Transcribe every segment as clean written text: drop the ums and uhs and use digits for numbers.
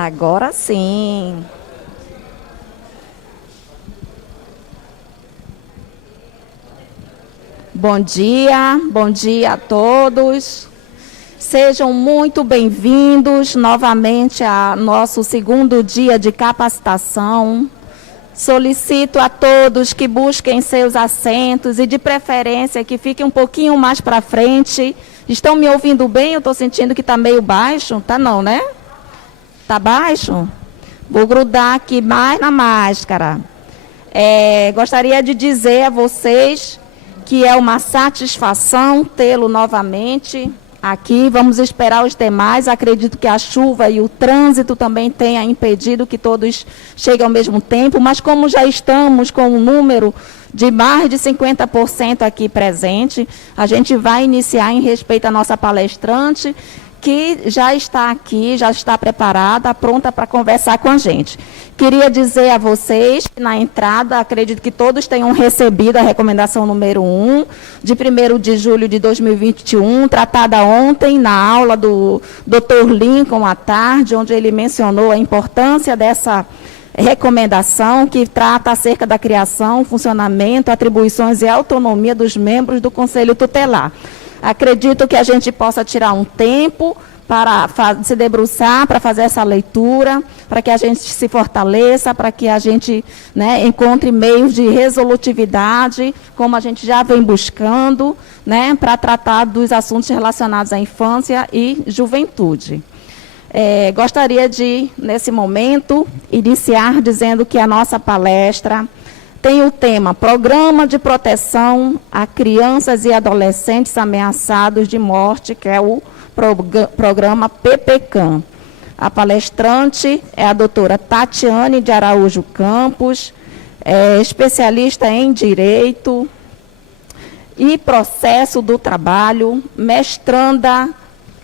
Agora sim. Bom dia a todos. Sejam muito bem-vindos novamente ao nosso segundo dia de capacitação. Solicito a todos que busquem seus assentos e, de preferência, que fiquem um pouquinho mais para frente. Estão me ouvindo bem? Eu estou sentindo que está meio baixo. Tá não, né? Tá baixo? Vou grudar aqui mais na máscara. Gostaria de dizer a vocês que é uma satisfação tê-lo novamente aqui. Vamos esperar os demais. Acredito que a chuva e o trânsito também tenha impedido que todos cheguem ao mesmo tempo, mas como já estamos com um número de mais de 50% aqui presente, a gente vai iniciar em respeito à nossa palestrante, que já está aqui, já está preparada, pronta para conversar com a gente. Queria dizer a vocês, que na entrada, acredito que todos tenham recebido a recomendação número 1, de 1º de julho de 2021, tratada ontem na aula do Dr. Lincoln à tarde, onde ele mencionou a importância dessa recomendação, que trata acerca da criação, funcionamento, atribuições e autonomia dos membros do Conselho Tutelar. Acredito que a gente possa tirar um tempo para se debruçar, para fazer essa leitura, para que a gente se fortaleça, para que a gente, né, encontre meios de resolutividade, como a gente já vem buscando, né, para tratar dos assuntos relacionados à infância e juventude. Gostaria de, nesse momento, iniciar dizendo que a nossa palestra tem o tema Programa de Proteção a Crianças e Adolescentes Ameaçados de Morte, que é o programa PPCAM. A palestrante é a doutora Tatiane de Araújo Campos, especialista em Direito e Processo do Trabalho, mestranda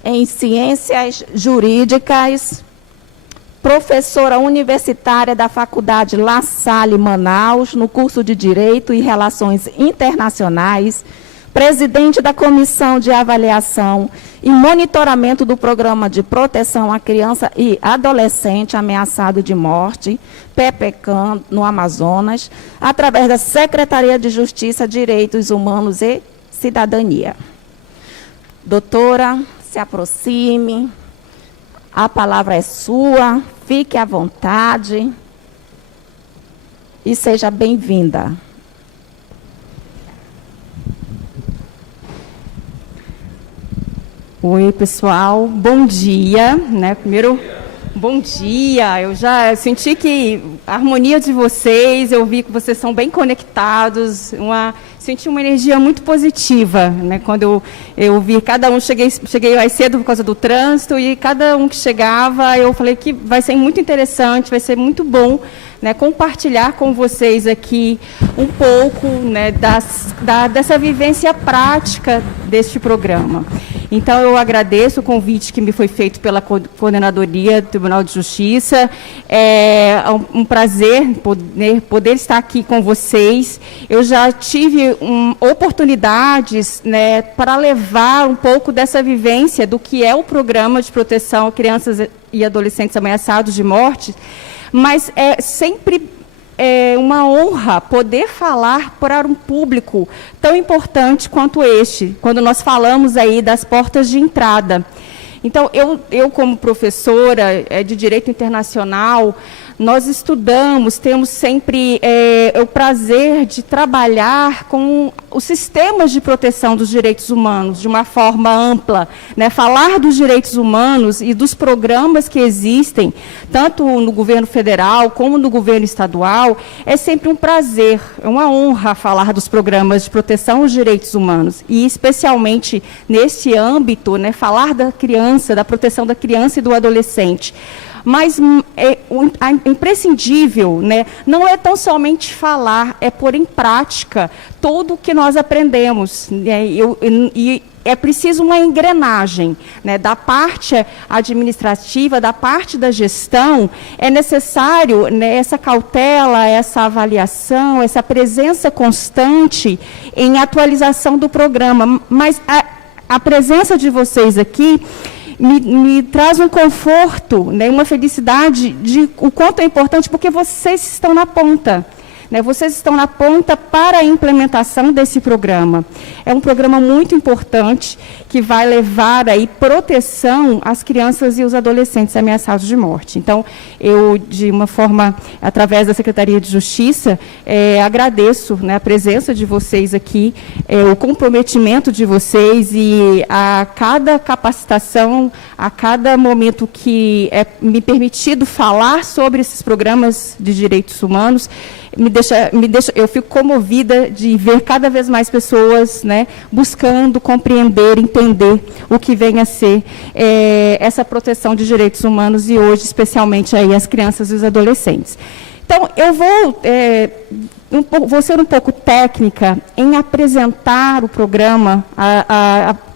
em Ciências Jurídicas, professora universitária da Faculdade La Salle, Manaus, no curso de Direito e Relações Internacionais, presidente da Comissão de Avaliação e Monitoramento do Programa de Proteção à Criança e Adolescente Ameaçado de Morte, PPCAM, no Amazonas, através da Secretaria de Justiça, Direitos Humanos e Cidadania. Doutora, se aproxime. A palavra é sua, fique à vontade e seja bem-vinda. Oi, pessoal, bom dia, né? Primeiro, bom dia. Eu já senti que a harmonia de vocês, eu vi que vocês são bem conectados, senti uma energia muito positiva, né? Quando eu vi cada um, cheguei mais cedo por causa do trânsito, e cada um que chegava, eu falei que vai ser muito interessante, vai ser muito bom, né, compartilhar com vocês aqui um pouco, né, dessa vivência prática deste programa. Então, eu agradeço o convite que me foi feito pela Coordenadoria do Tribunal de Justiça. É um prazer poder estar aqui com vocês. Eu já tive oportunidades, né, para levar um pouco dessa vivência do que é o Programa de Proteção a Crianças e Adolescentes Ameaçados de Morte, mas é sempre uma honra poder falar para um público tão importante quanto este, quando nós falamos aí das portas de entrada. Então, eu como professora de Direito Internacional, nós estudamos, temos sempre o prazer de trabalhar com os sistemas de proteção dos direitos humanos de uma forma ampla, né? Falar dos direitos humanos e dos programas que existem, tanto no governo federal como no governo estadual, é sempre um prazer, é uma honra falar dos programas de proteção aos direitos humanos, e especialmente nesse âmbito, né, falar da criança, da proteção da criança e do adolescente. Mas imprescindível, né, não é tão somente falar, é pôr em prática tudo o que nós aprendemos, né, e é preciso uma engrenagem, né, da parte administrativa, da parte da gestão. É necessário, né, essa cautela, essa avaliação, essa presença constante em atualização do programa. Mas a presença de vocês aqui me traz um conforto, né, uma felicidade de o quanto é importante, porque vocês estão na ponta. Vocês estão na ponta para a implementação desse programa. É um programa muito importante que vai levar aí proteção às crianças e os adolescentes ameaçados de morte. Então, eu, de uma forma, através da Secretaria de Justiça, agradeço, né, a presença de vocês aqui, o comprometimento de vocês e a cada capacitação, a cada momento que é me permitido falar sobre esses programas de direitos humanos, eu fico comovida de ver cada vez mais pessoas, né, buscando compreender, entender o que vem a ser essa proteção de direitos humanos e hoje, especialmente, aí, as crianças e os adolescentes. Então, eu vou ser um pouco técnica em apresentar o programa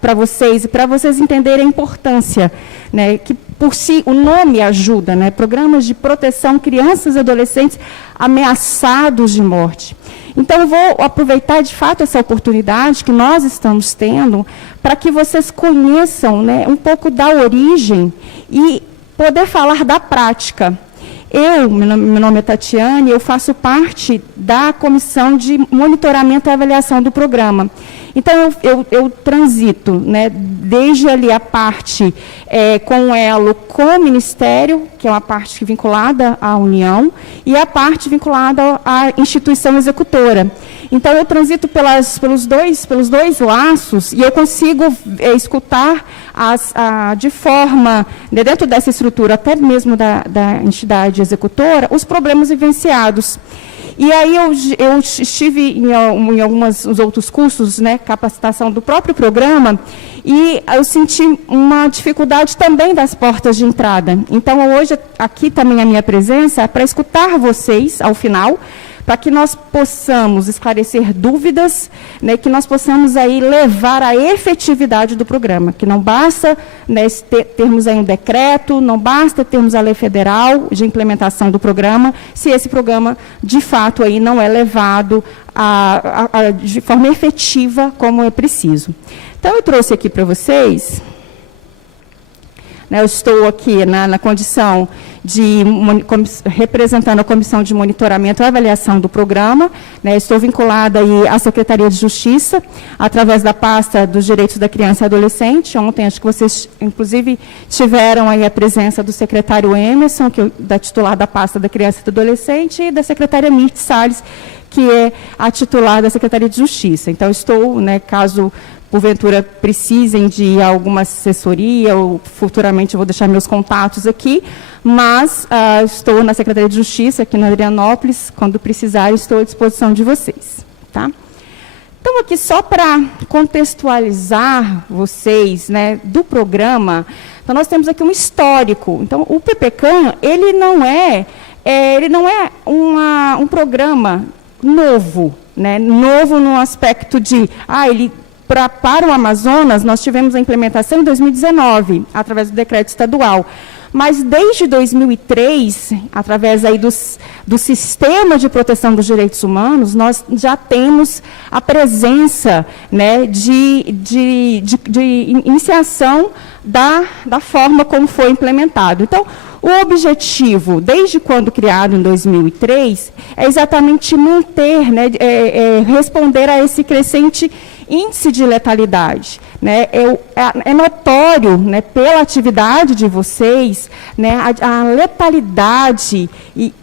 para vocês e para vocês entenderem a importância, né, que por si o nome ajuda, né, programas de proteção crianças e adolescentes ameaçados de morte. Então, eu vou aproveitar, de fato, essa oportunidade que nós estamos tendo para que vocês conheçam, né, um pouco da origem e poder falar da prática. Meu nome é Tatiane, eu faço parte da Comissão de Monitoramento e Avaliação do Programa. Então, eu transito, né, desde ali a parte com o elo com o Ministério, que é uma parte vinculada à União, e a parte vinculada à instituição executora. Então, eu transito pelos dois laços e eu consigo escutar de forma, dentro dessa estrutura, até mesmo da entidade executora, os problemas vivenciados. E aí eu estive em alguns outros cursos, né, capacitação do próprio programa, e eu senti uma dificuldade também das portas de entrada. Então, hoje, aqui também a minha presença é para escutar vocês, ao final, para que nós possamos esclarecer dúvidas, né, que nós possamos aí levar a efetividade do programa, que não basta, né, termos aí um decreto, não basta termos a lei federal de implementação do programa, se esse programa, de fato, aí não é levado de forma efetiva como é preciso. Então, eu trouxe aqui para vocês, né, eu estou aqui na condição de representando a Comissão de Monitoramento e Avaliação do Programa, né, estou vinculada aí à Secretaria de Justiça, através da pasta dos Direitos da Criança e Adolescente. Ontem, acho que vocês, inclusive, tiveram aí a presença do secretário Emerson, da titular da pasta da Criança e do Adolescente, e da secretária Mirth Salles, que é a titular da Secretaria de Justiça. Então, estou, né, caso porventura precisem de alguma assessoria, ou futuramente eu vou deixar meus contatos aqui, mas estou na Secretaria de Justiça, aqui na Adrianópolis, quando precisar, estou à disposição de vocês. Tá? Então, aqui só para contextualizar vocês, né, do programa, então nós temos aqui um histórico. Então, o PPCAM, ele não é um programa novo, né, novo no aspecto de, para o Amazonas, nós tivemos a implementação em 2019, através do decreto estadual. Mas, desde 2003, através aí do Sistema de Proteção dos Direitos Humanos, nós já temos a presença, né, de iniciação da forma como foi implementado. Então, o objetivo, desde quando criado em 2003, é exatamente manter, né, responder a esse crescente índice de letalidade, né? É notório, né, pela atividade de vocês, né, a letalidade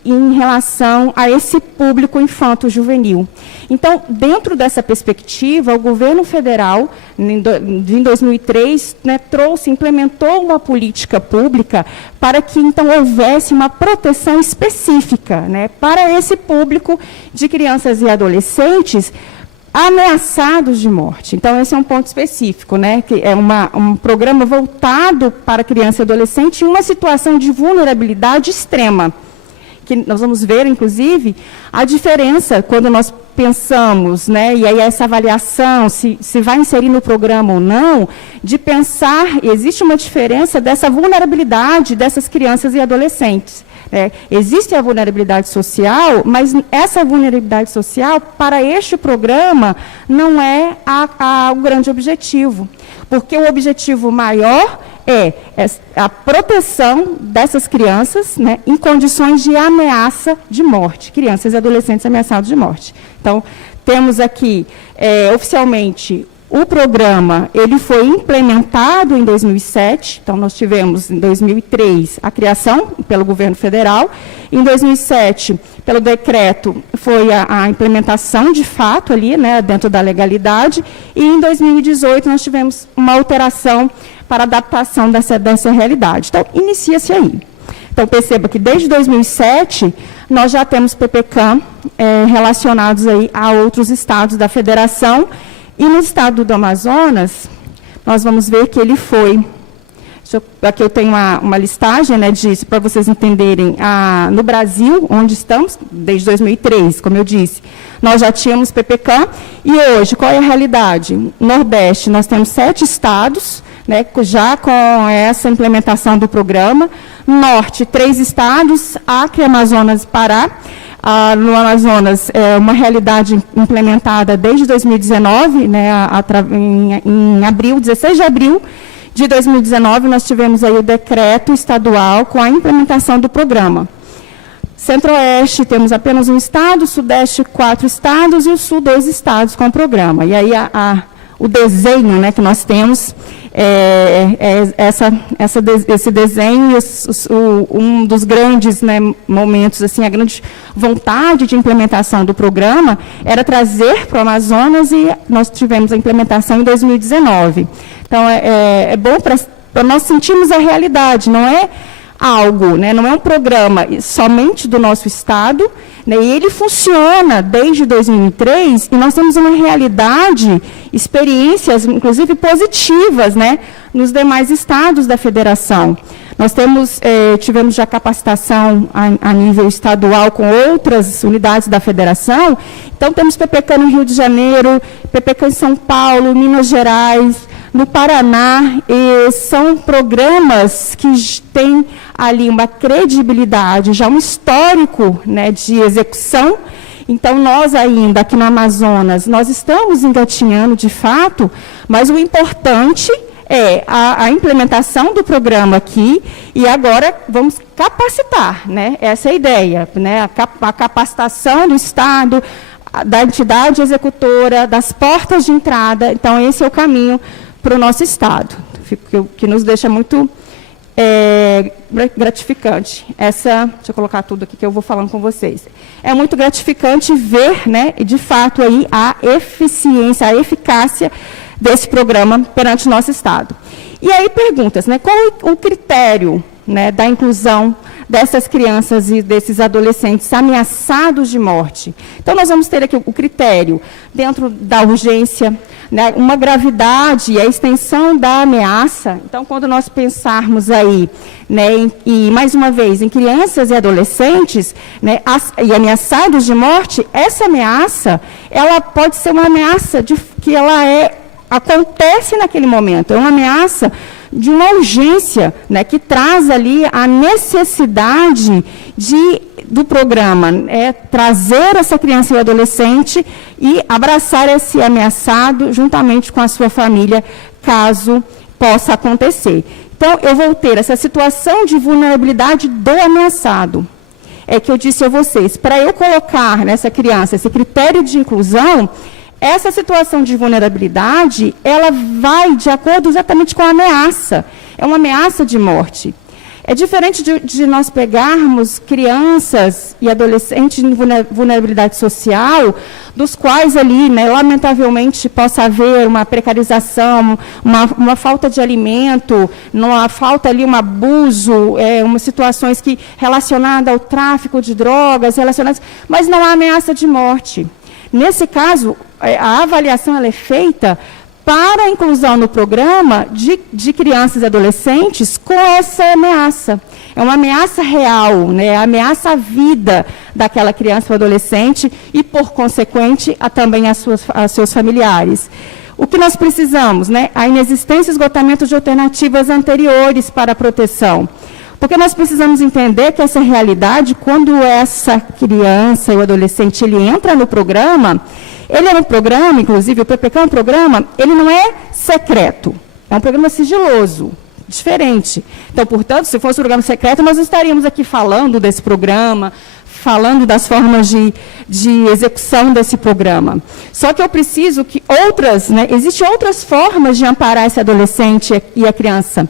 em relação a esse público infanto-juvenil. Então, dentro dessa perspectiva, o governo federal, em 2003, né, implementou uma política pública para que, então, houvesse uma proteção específica, né, para esse público de crianças e adolescentes ameaçados de morte. Então, esse é um ponto específico, né, que é um programa voltado para criança e adolescente em uma situação de vulnerabilidade extrema, que nós vamos ver, inclusive, a diferença quando nós pensamos, né, e aí essa avaliação, se vai inserir no programa ou não, de pensar, existe uma diferença dessa vulnerabilidade dessas crianças e adolescentes, Existe a vulnerabilidade social, mas essa vulnerabilidade social, para este programa, não é o grande objetivo, porque o objetivo maior é a proteção dessas crianças, né, em condições de ameaça de morte, crianças e adolescentes ameaçados de morte. Então, temos aqui, oficialmente, o programa, ele foi implementado em 2007, então nós tivemos em 2003 a criação pelo governo federal, em 2007, pelo decreto, foi a implementação de fato ali, né, dentro da legalidade, e em 2018 nós tivemos uma alteração para adaptação dessa realidade. Então, inicia-se aí. Então, perceba que desde 2007, nós já temos PPCAM relacionados aí a outros estados da federação. E no estado do Amazonas, nós vamos ver que ele foi... Aqui eu tenho uma listagem, né, disso, para vocês entenderem. No Brasil, onde estamos, desde 2003, como eu disse, nós já tínhamos PPCAM. E hoje, qual é a realidade? No Nordeste, nós temos 7 estados, né, já com essa implementação do programa. Norte, 3 estados, Acre, Amazonas e Pará. No Amazonas, é uma realidade implementada desde 2019, né, em abril, 16 de abril de 2019, nós tivemos aí o decreto estadual com a implementação do programa. Centro-Oeste, temos apenas um estado, Sudeste, 4 estados, e o Sul, 2 estados com o programa. E aí, o desenho, né, que nós temos esse desenho, um dos grandes, né, momentos, assim, a grande vontade de implementação do programa era trazer para o Amazonas, e nós tivemos a implementação em 2019. Então, é bom para nós sentirmos a realidade, não é algo, né, não é um programa somente do nosso estado, né, e ele funciona desde 2003, e nós temos uma realidade, experiências, inclusive positivas, né, nos demais estados da federação. Nós tivemos já capacitação a nível estadual com outras unidades da federação. Então, temos PPCAM no Rio de Janeiro, PPCAM em São Paulo, Minas Gerais, no Paraná, e são programas que têm ali uma credibilidade, já um histórico, né, de execução. Então, nós ainda aqui no Amazonas, nós estamos engatinhando de fato, mas o importante é a implementação do programa aqui, e agora vamos capacitar, né? Essa é a ideia, né? A capacitação do Estado, da entidade executora, das portas de entrada. Então, esse é o caminho para o nosso Estado, que nos deixa muito gratificante. Deixa eu colocar tudo aqui que eu vou falando com vocês. É muito gratificante ver, né, de fato, aí, a eficiência, a eficácia desse programa perante o nosso Estado. E aí, perguntas, né, qual o critério, né, da inclusão dessas crianças e desses adolescentes ameaçados de morte? Então, nós vamos ter aqui o critério dentro da urgência, né, uma gravidade e a extensão da ameaça. Então, quando nós pensarmos aí, né, e mais uma vez, em crianças e adolescentes, né, e ameaçados de morte, essa ameaça, ela pode ser uma ameaça que acontece naquele momento, é uma ameaça de uma urgência, né, que traz ali a necessidade do programa, trazer essa criança e adolescente e abraçar esse ameaçado juntamente com a sua família, caso possa acontecer. Então, eu vou ter essa situação de vulnerabilidade do ameaçado. É que eu disse a vocês, para eu colocar nessa criança esse critério de inclusão, essa situação de vulnerabilidade, ela vai de acordo exatamente com a ameaça. É uma ameaça de morte. É diferente de nós pegarmos crianças e adolescentes em vulnerabilidade social, dos quais ali, né, lamentavelmente, possa haver uma precarização, uma falta de alimento, uma falta ali, um abuso, umas situações relacionadas ao tráfico de drogas, mas não há ameaça de morte. Nesse caso, a avaliação ela é feita para a inclusão no programa de crianças e adolescentes com essa ameaça. É uma ameaça real, né? Ameaça à vida daquela criança ou adolescente e, por consequente, também a seus familiares. O que nós precisamos, né? A inexistência e esgotamento de alternativas anteriores para a proteção. Porque nós precisamos entender que essa realidade, quando essa criança e o adolescente ele entra no programa, ele é um programa, inclusive o PPK é um programa, ele não é secreto, é um programa sigiloso, diferente. Então, portanto, se fosse um programa secreto, nós estaríamos aqui falando desse programa, falando das formas de execução desse programa. Só que eu preciso que existem outras formas de amparar esse adolescente e a criança.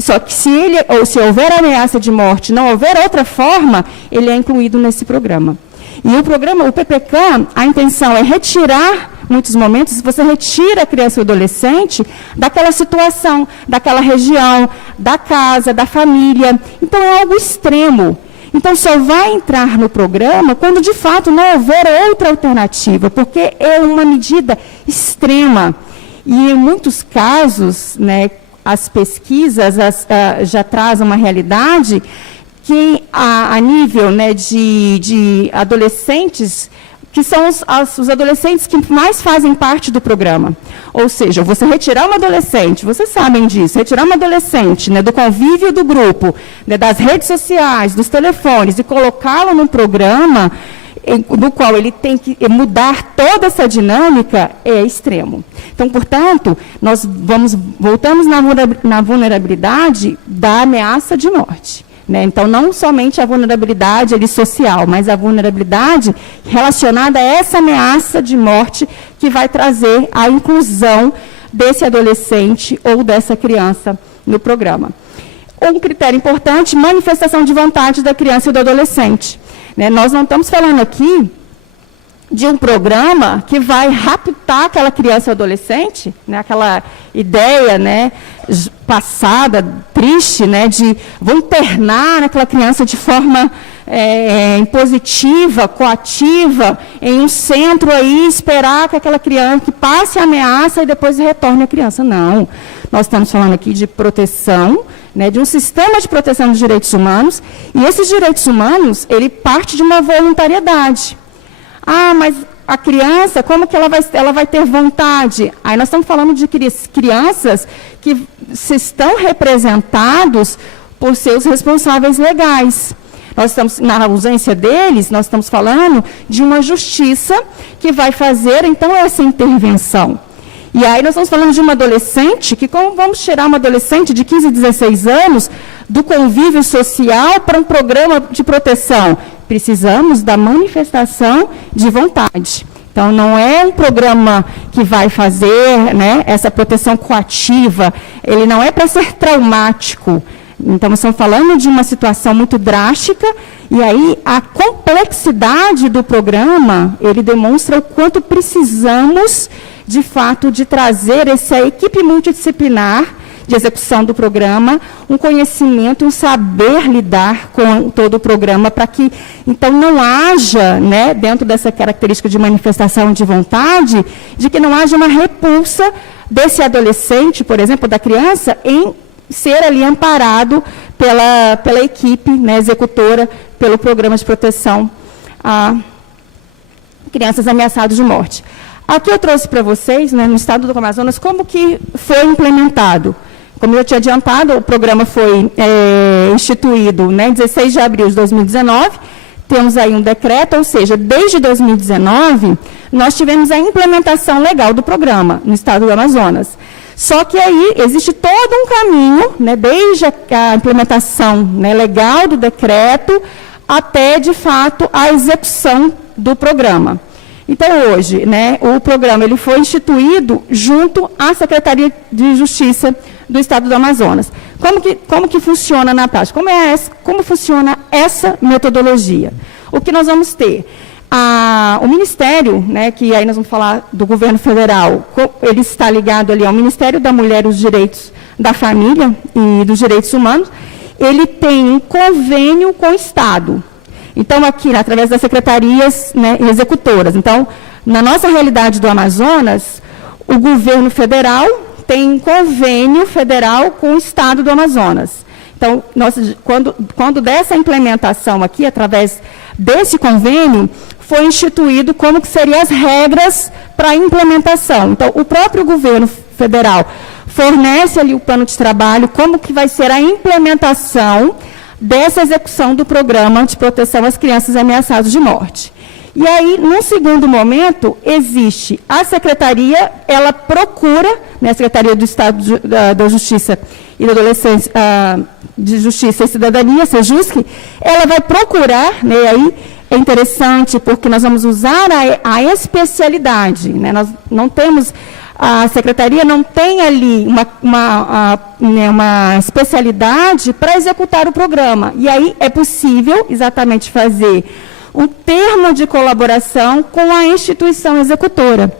Só que se houver ameaça de morte, não houver outra forma, ele é incluído nesse programa. E o PPK, a intenção é retirar, muitos momentos, você retira a criança e o adolescente daquela situação, daquela região, da casa, da família. Então, é algo extremo. Então, só vai entrar no programa quando, de fato, não houver outra alternativa, porque é uma medida extrema. E, em muitos casos, né, as pesquisas já trazem uma realidade que, a nível, né, de adolescentes, que são os adolescentes que mais fazem parte do programa. Ou seja, você retirar um adolescente, vocês sabem disso, retirar um adolescente, né, do convívio do grupo, né, das redes sociais, dos telefones, e colocá-lo num programa no qual ele tem que mudar toda essa dinâmica, é extremo. Então, portanto, nós voltamos na vulnerabilidade da ameaça de morte. Né? Então, não somente a vulnerabilidade ali, social, mas a vulnerabilidade relacionada a essa ameaça de morte que vai trazer a inclusão desse adolescente ou dessa criança no programa. Um critério importante, manifestação de vontade da criança e do adolescente. Né? Nós não estamos falando aqui de um programa que vai raptar aquela criança ou adolescente, né, aquela ideia, né, passada, triste, né, de vão internar aquela criança de forma impositiva, coativa, em um centro aí, esperar que aquela criança que passe a ameaça e depois retorne a criança. Não. Nós estamos falando aqui de proteção, né, de um sistema de proteção dos direitos humanos, e esses direitos humanos, ele parte de uma voluntariedade. Ah, mas a criança, como que ela vai ter vontade? Aí nós estamos falando de crianças que se estão representados por seus responsáveis legais. Nós estamos, na ausência deles, nós estamos falando de uma justiça que vai fazer, então, essa intervenção. E aí nós estamos falando de uma adolescente, que como vamos tirar uma adolescente de 15, 16 anos do convívio social para um programa de proteção? Precisamos da manifestação de vontade. Então, não é um programa que vai fazer, né, essa proteção coativa, ele não é para ser traumático. Então, estamos falando de uma situação muito drástica, e aí a complexidade do programa, ele demonstra o quanto precisamos, de fato, de trazer essa equipe multidisciplinar de execução do programa, um conhecimento, um saber lidar com todo o programa, para que, então, não haja, né, dentro dessa característica de manifestação de vontade, de que não haja uma repulsa desse adolescente, por exemplo, da criança, em ser ali amparado pela equipe, né, executora, pelo programa de proteção a crianças ameaçadas de morte. Aqui eu trouxe para vocês, né, no estado do Amazonas, como que foi implementado. Como eu tinha adiantado, o programa foi instituído, né, em 16 de abril de 2019, temos aí um decreto, ou seja, desde 2019, nós tivemos a implementação legal do programa no estado do Amazonas. Só que aí existe todo um caminho, né, desde a implementação, né, legal do decreto, até, de fato, a execução do programa. Então, hoje, né, o programa ele foi instituído junto à Secretaria de Justiça do Estado do Amazonas. Como que funciona na prática? Como funciona essa metodologia? O que nós vamos ter? O Ministério, né, que aí nós vamos falar do governo federal, ele está ligado ali ao Ministério da Mulher e dos Direitos da Família e dos Direitos Humanos, ele tem um convênio com o Estado. Então, aqui, através das secretarias, né, executoras. Então, na nossa realidade do Amazonas, o governo federal tem um convênio federal com o Estado do Amazonas. Então, quando dessa implementação aqui, através desse convênio, foi instituído como que seriam as regras para a implementação. Então, o próprio governo federal fornece ali o plano de trabalho, como que vai ser a implementação dessa execução do programa de proteção às crianças ameaçadas de morte. E aí, num segundo momento, existe a Secretaria, ela procura, né, a Secretaria do Estado da Justiça e da Adolescência, de Justiça e Cidadania, SEJUSC, ela vai procurar, né, aí é interessante porque nós vamos usar a especialidade, né, nós não temos, a Secretaria não tem ali uma especialidade para executar o programa, e aí é possível exatamente fazer um termo de colaboração com a instituição executora.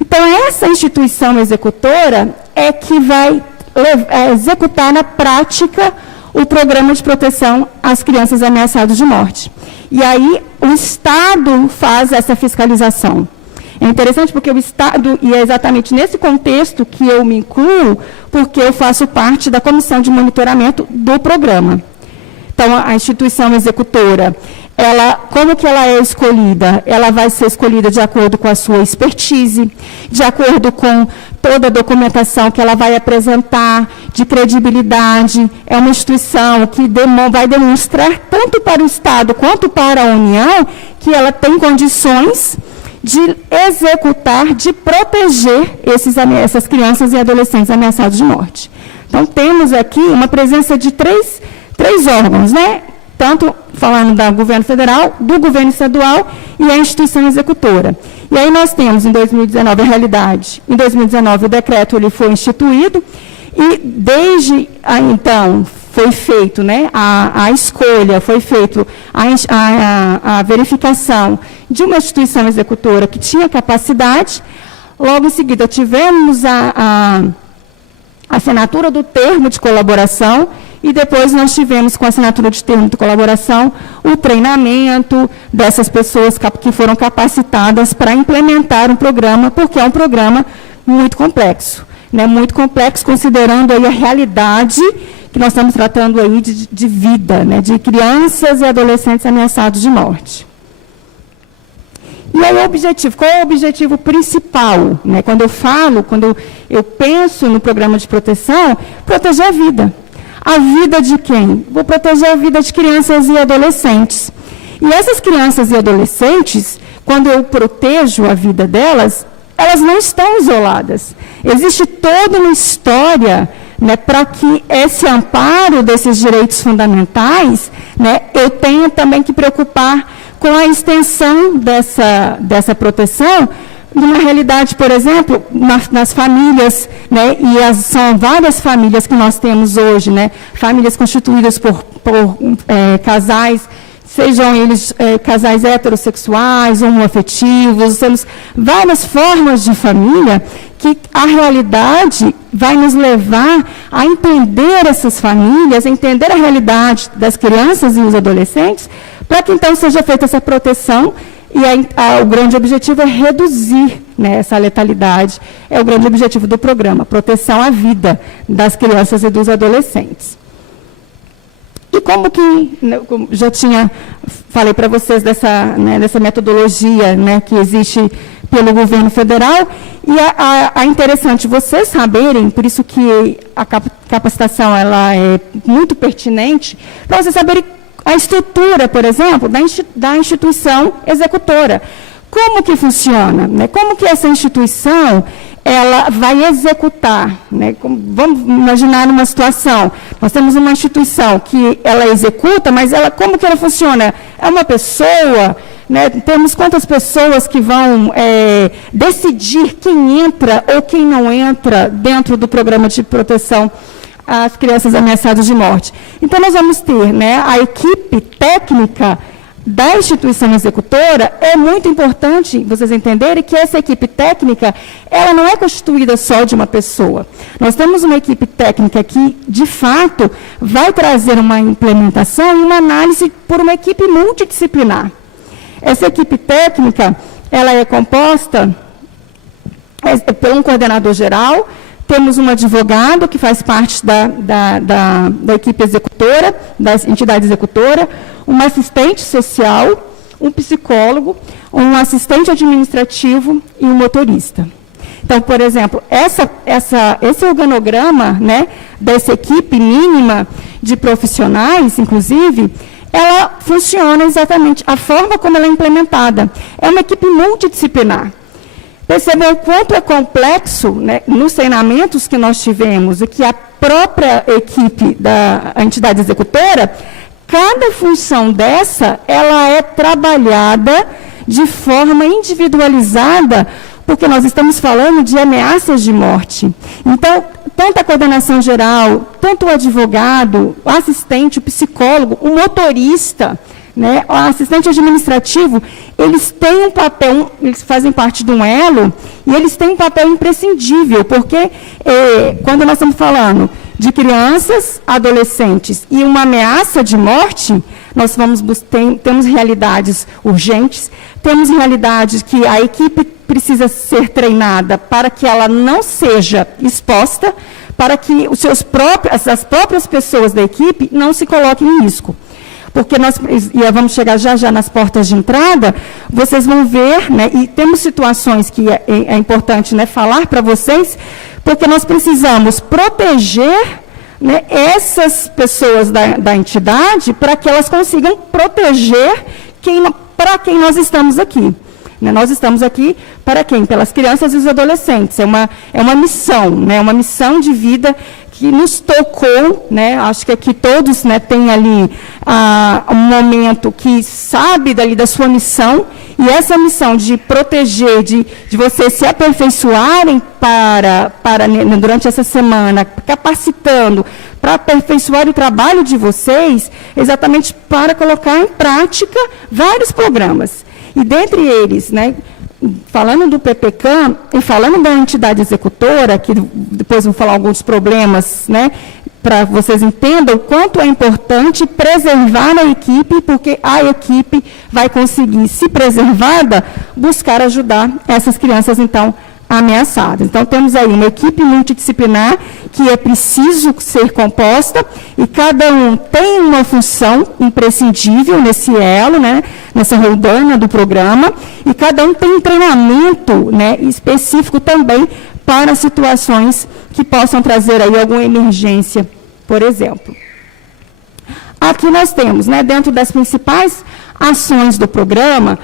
Então, essa instituição executora é que vai executar na prática o programa de proteção às crianças ameaçadas de morte. E aí, o Estado faz essa fiscalização. É interessante porque o Estado, e é exatamente nesse contexto que eu me incluo, porque eu faço parte da comissão de monitoramento do programa. Então, a instituição executora, como que ela é escolhida? Ela vai ser escolhida de acordo com a sua expertise, de acordo com toda a documentação que ela vai apresentar, de credibilidade. É uma instituição que vai demonstrar, tanto para o Estado quanto para a União, que ela tem condições de executar, de proteger essas crianças e adolescentes ameaçados de morte. Então, temos aqui uma presença de três órgãos, né? Tanto falando do governo federal, do governo estadual e a instituição executora. E aí nós temos, em 2019, a realidade. Em 2019, o decreto ele foi instituído e, desde então, foi feito, né, a escolha, foi feito a verificação de uma instituição executora que tinha capacidade. Logo em seguida, tivemos a assinatura do termo de colaboração. E depois nós tivemos, com a assinatura de termo de colaboração, o treinamento dessas pessoas que foram capacitadas para implementar um programa, porque é um programa muito complexo, né? Muito complexo, considerando aí a realidade que nós estamos tratando aí de vida, né? De crianças e adolescentes ameaçados de morte. E aí qual é o objetivo principal? Né? Quando eu penso no programa de proteção, proteger a vida. A vida de quem? Vou proteger a vida de crianças e adolescentes. E essas crianças e adolescentes, quando eu protejo a vida delas, elas não estão isoladas. Existe toda uma história, né, para que esse amparo desses direitos fundamentais, né, eu tenha também que preocupar com a extensão dessa proteção. Numa realidade, por exemplo, nas famílias, né, e são várias famílias que nós temos hoje, né, famílias constituídas por casais, sejam eles casais heterossexuais, homoafetivos, temos várias formas de família que a realidade vai nos levar a entender essas famílias, a entender a realidade das crianças e os adolescentes, para que então seja feita essa proteção. E o grande objetivo é reduzir, né, essa letalidade. É o grande objetivo do programa, proteção à vida das crianças e dos adolescentes. E como que, né, como já falei para vocês dessa metodologia, né, que existe pelo governo federal, e é interessante vocês saberem, por isso que a capacitação ela é muito pertinente, para vocês saberem a estrutura, por exemplo, da instituição executora. Como que funciona? Né? Como que essa instituição ela vai executar? Né? Vamos imaginar uma situação. Nós temos uma instituição que ela executa, mas como que ela funciona? É uma pessoa, né? Temos quantas pessoas que vão decidir quem entra ou quem não entra dentro do programa de proteção às crianças ameaçadas de morte. Então, nós vamos ter, né, a equipe técnica da instituição executora. É muito importante vocês entenderem que essa equipe técnica, ela não é constituída só de uma pessoa. Nós temos uma equipe técnica que, de fato, vai trazer uma implementação e uma análise por uma equipe multidisciplinar. Essa equipe técnica, ela é composta por um coordenador geral. Temos um advogado que faz parte da equipe executora, da entidade executora, um assistente social, um psicólogo, um assistente administrativo e um motorista. Então, por exemplo, esse organograma, né, dessa equipe mínima de profissionais, inclusive, ela funciona exatamente, a forma como ela é implementada. É uma equipe multidisciplinar. Percebeu o quanto é complexo, né, nos treinamentos que nós tivemos e que a própria equipe da entidade executora, cada função dessa, ela é trabalhada de forma individualizada, porque nós estamos falando de ameaças de morte. Então, tanto a coordenação geral, tanto o advogado, o assistente, o psicólogo, o motorista, né, o assistente administrativo, eles têm um papel, eles fazem parte de um elo, e eles têm um papel imprescindível, porque quando nós estamos falando de crianças, adolescentes e uma ameaça de morte, nós temos realidades urgentes, temos realidades que a equipe precisa ser treinada para que ela não seja exposta, para que as próprias pessoas da equipe não se coloquem em risco. Porque nós vamos chegar já nas portas de entrada, vocês vão ver, né, e temos situações que é importante, né, falar para vocês, porque nós precisamos proteger, né, essas pessoas da entidade para que elas consigam proteger para quem nós estamos aqui. Né, nós estamos aqui para quem? Pelas crianças e os adolescentes. É uma missão, né, uma missão de vida que nos tocou, né, acho que aqui todos, né, têm ali um momento que sabe da sua missão, e essa missão de proteger, de vocês se aperfeiçoarem durante essa semana, capacitando, para aperfeiçoar o trabalho de vocês, exatamente para colocar em prática vários programas. E dentre eles, né, falando do PPCAM e falando da entidade executora, que depois vou falar alguns problemas, né, para vocês entendam o quanto é importante preservar a equipe, porque a equipe vai conseguir, se preservada, buscar ajudar essas crianças, então, ameaçadas. Então, temos aí uma equipe multidisciplinar que é preciso ser composta e cada um tem uma função imprescindível nesse elo, né, nessa roldana do programa, e cada um tem um treinamento, né, específico também para situações que possam trazer aí alguma emergência, por exemplo. Aqui nós temos, né, dentro das principais ações do programa,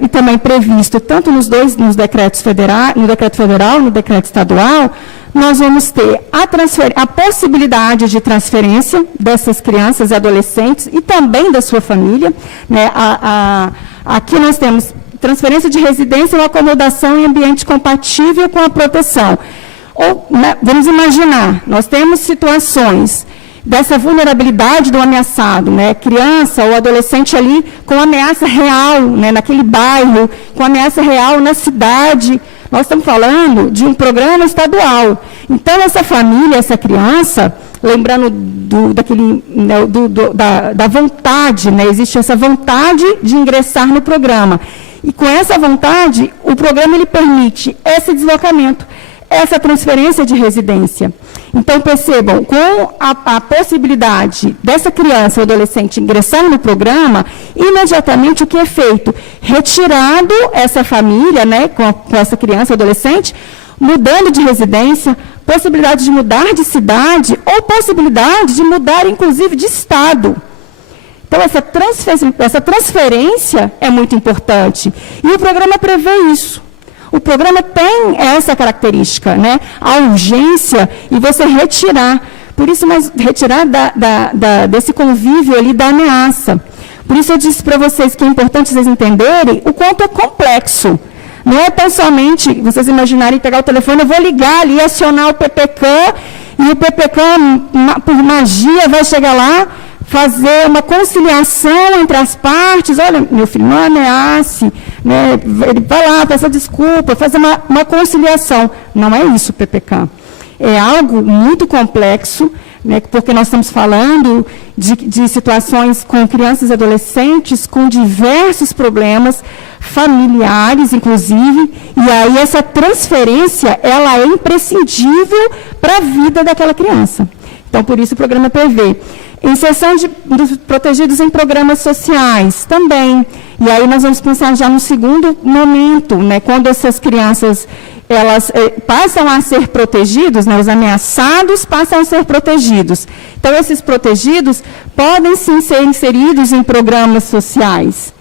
e também previsto tanto nos decretos federais, no decreto federal, no decreto estadual, nós vamos ter a possibilidade de transferência dessas crianças e adolescentes e também da sua família, né? Aqui nós temos transferência de residência ou acomodação em ambiente compatível com a proteção. Ou, né, vamos imaginar, nós temos situações dessa vulnerabilidade do ameaçado, né? Criança ou adolescente ali com ameaça real, né? Naquele bairro, com ameaça real na cidade. Nós estamos falando de um programa estadual. Então, essa família, essa criança, lembrando da vontade, né? Existe essa vontade de ingressar no programa. E com essa vontade, o programa ele permite esse deslocamento, essa transferência de residência. Então, percebam, com a possibilidade dessa criança ou adolescente ingressar no programa, imediatamente o que é feito? Retirado essa família, né, com essa criança ou adolescente, mudando de residência, possibilidade de mudar de cidade ou possibilidade de mudar, inclusive, de estado. Então, essa transferência é muito importante. E o programa prevê isso. O programa tem essa característica, né? A urgência e você retirar. Por isso, mas retirar desse convívio ali da ameaça. Por isso eu disse para vocês que é importante vocês entenderem o quanto é complexo. Não é tão somente vocês imaginarem pegar o telefone, eu vou ligar ali, acionar o PPCAM, e o PPCAM, por magia, vai chegar lá, fazer uma conciliação entre as partes. Olha, meu filho, não ameace, né? Ele vai lá, peça desculpa, fazer uma conciliação. Não é isso, PPCAM. É algo muito complexo, né? Porque nós estamos falando de situações com crianças e adolescentes com diversos problemas familiares, inclusive, e aí essa transferência ela é imprescindível para a vida daquela criança. Então, por isso o programa prevê inserção dos protegidos em programas sociais também. E aí nós vamos pensar já no segundo momento, né, quando essas crianças elas passam a ser protegidos, né, os ameaçados passam a ser protegidos. Então, esses protegidos podem sim ser inseridos em programas sociais.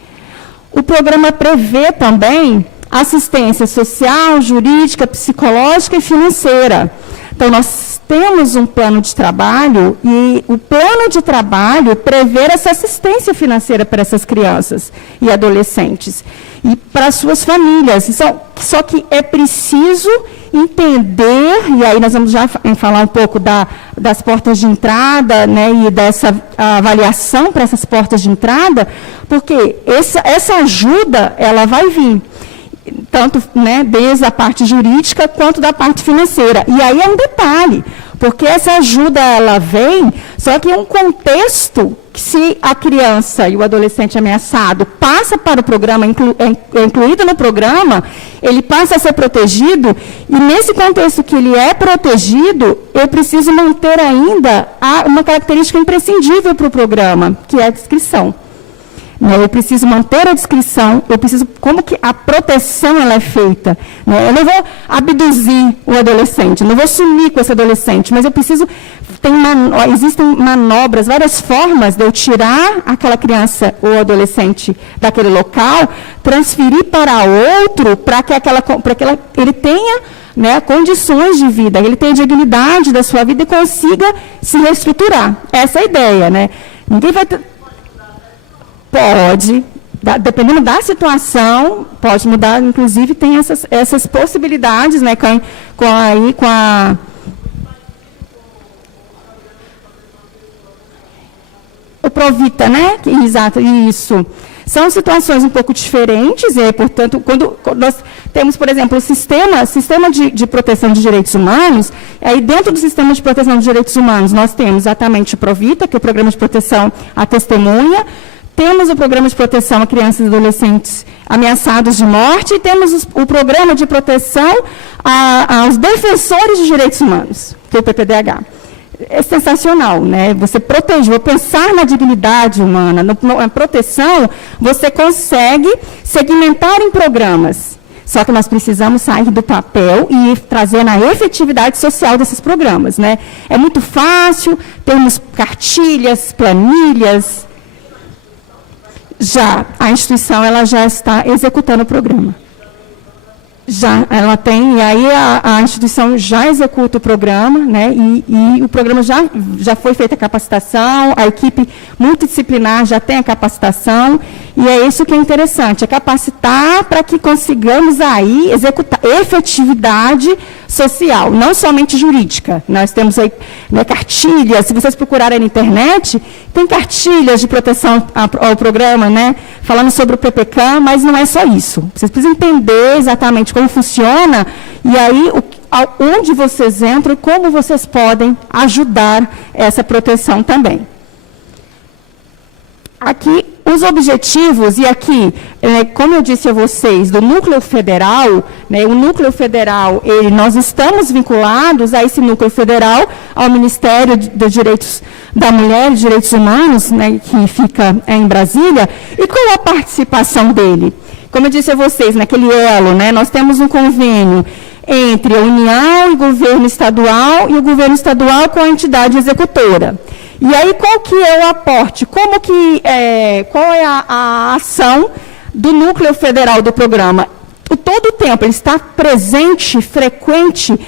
O programa prevê também assistência social, jurídica, psicológica e financeira. Então, nós temos um plano de trabalho e o plano de trabalho prevê essa assistência financeira para essas crianças e adolescentes e para as suas famílias. Então, só que é preciso entender, e aí nós vamos já falar um pouco das portas de entrada, né, e dessa avaliação para essas portas de entrada, porque essa ajuda, ela vai vir, tanto, né, desde a parte jurídica quanto da parte financeira. E aí é um detalhe, porque essa ajuda, ela vem, só que em um contexto que, se a criança e o adolescente ameaçado passa para o programa, é incluído no programa, ele passa a ser protegido, e nesse contexto que ele é protegido, eu preciso manter ainda uma característica imprescindível para o programa, que é a descrição. Eu preciso manter a descrição, eu preciso, como que a proteção ela é feita. Eu não vou abduzir o adolescente, não vou sumir com esse adolescente, mas eu preciso, existem manobras, várias formas de eu tirar aquela criança ou adolescente daquele local, transferir para outro, para que ele tenha, né, condições de vida, ele tenha dignidade da sua vida e consiga se reestruturar. Essa é a ideia, né? Ninguém vai ter... Pode, dependendo da situação, pode mudar, inclusive tem essas possibilidades, né, o Provita, né? Exato, isso. São situações um pouco diferentes, e, portanto, quando nós temos, por exemplo, o sistema de proteção de direitos humanos, aí dentro do sistema de proteção de direitos humanos, nós temos exatamente o Provita, que é o Programa de Proteção à Testemunha, temos o Programa de Proteção a Crianças e Adolescentes Ameaçados de Morte, e temos o Programa de Proteção aos Defensores de Direitos Humanos, que é o PPDH. É sensacional, né? Você protege, vou pensar na dignidade humana, na proteção, você consegue segmentar em programas. Só que nós precisamos sair do papel e trazer na efetividade social desses programas, né? É muito fácil, temos cartilhas, planilhas. Já, a instituição ela já está executando o programa. Já, ela tem, e aí a instituição já executa o programa, né, e o programa já foi feita a capacitação, a equipe multidisciplinar já tem a capacitação, e é isso que é interessante, é capacitar para que consigamos aí executar efetividade social, não somente jurídica. Nós temos aí, né, cartilhas, se vocês procurarem na internet, tem cartilhas de proteção ao programa, né, falando sobre o PPCAM, mas não é só isso. Vocês precisam entender exatamente como funciona, e aí onde vocês entram e como vocês podem ajudar essa proteção também. Aqui, os objetivos, e aqui, como eu disse a vocês, do Núcleo Federal, né, o Núcleo Federal, nós estamos vinculados a esse Núcleo Federal, ao Ministério dos Direitos da Mulher e Direitos Humanos, né, que fica em Brasília, e qual é a participação dele? Como eu disse a vocês, naquele elo, né, nós temos um convênio entre a União e o governo estadual, e o governo estadual com a entidade executora. E aí, qual que é o aporte? Qual é a ação do Núcleo Federal do programa? Todo o tempo, ele está presente, frequente,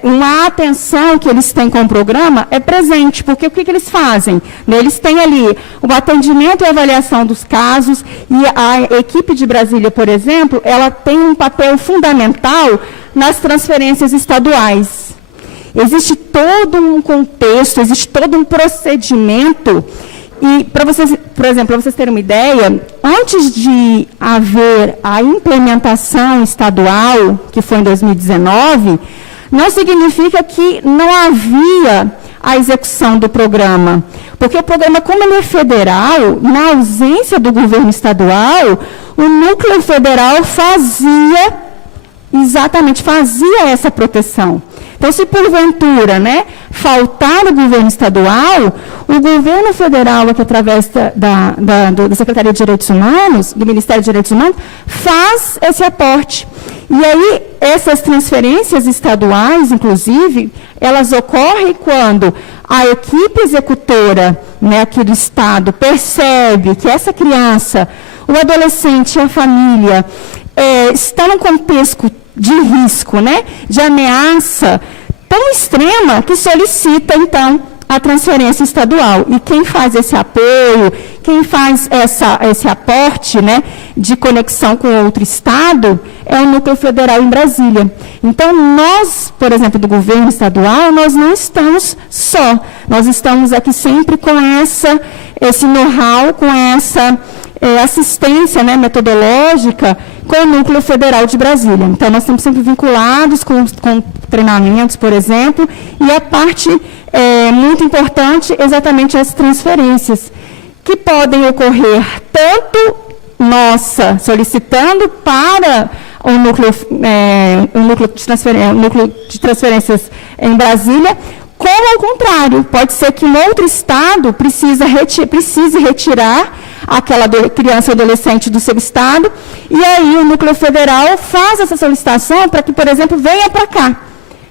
uma atenção que eles têm com o programa é presente, porque o que eles fazem? Eles têm ali o atendimento e avaliação dos casos, e a equipe de Brasília, por exemplo, ela tem um papel fundamental nas transferências estaduais. Existe todo um contexto, existe todo um procedimento, e para vocês, por exemplo, para vocês terem uma ideia, antes de haver a implementação estadual, que foi em 2019, não significa que não havia a execução do programa, porque o programa, como ele é federal, na ausência do governo estadual, o Núcleo Federal fazia essa proteção. Então, se porventura, né, faltar o governo estadual, o governo federal, aqui através da Secretaria de Direitos Humanos, do Ministério de Direitos Humanos, faz esse aporte. E aí, essas transferências estaduais, inclusive, elas ocorrem quando a equipe executora, né, aqui do Estado percebe que essa criança, o adolescente e a família está num contexto de risco, né, de ameaça tão extrema que solicita, então, a transferência estadual. E quem faz esse apoio, quem faz esse aporte, né, de conexão com outro Estado, é o Núcleo Federal em Brasília. Então, nós, por exemplo, do governo estadual, nós não estamos só. Nós estamos aqui sempre com esse know-how, com essa assistência, né, metodológica com o Núcleo Federal de Brasília. Então, nós estamos sempre vinculados com treinamentos, por exemplo, e a parte muito importante, exatamente as transferências, que podem ocorrer tanto solicitando para o núcleo de transferências em Brasília, como ao contrário, pode ser que um outro Estado precise retirar aquela criança ou adolescente do seu Estado, e aí o Núcleo Federal faz essa solicitação para que, por exemplo, venha para cá.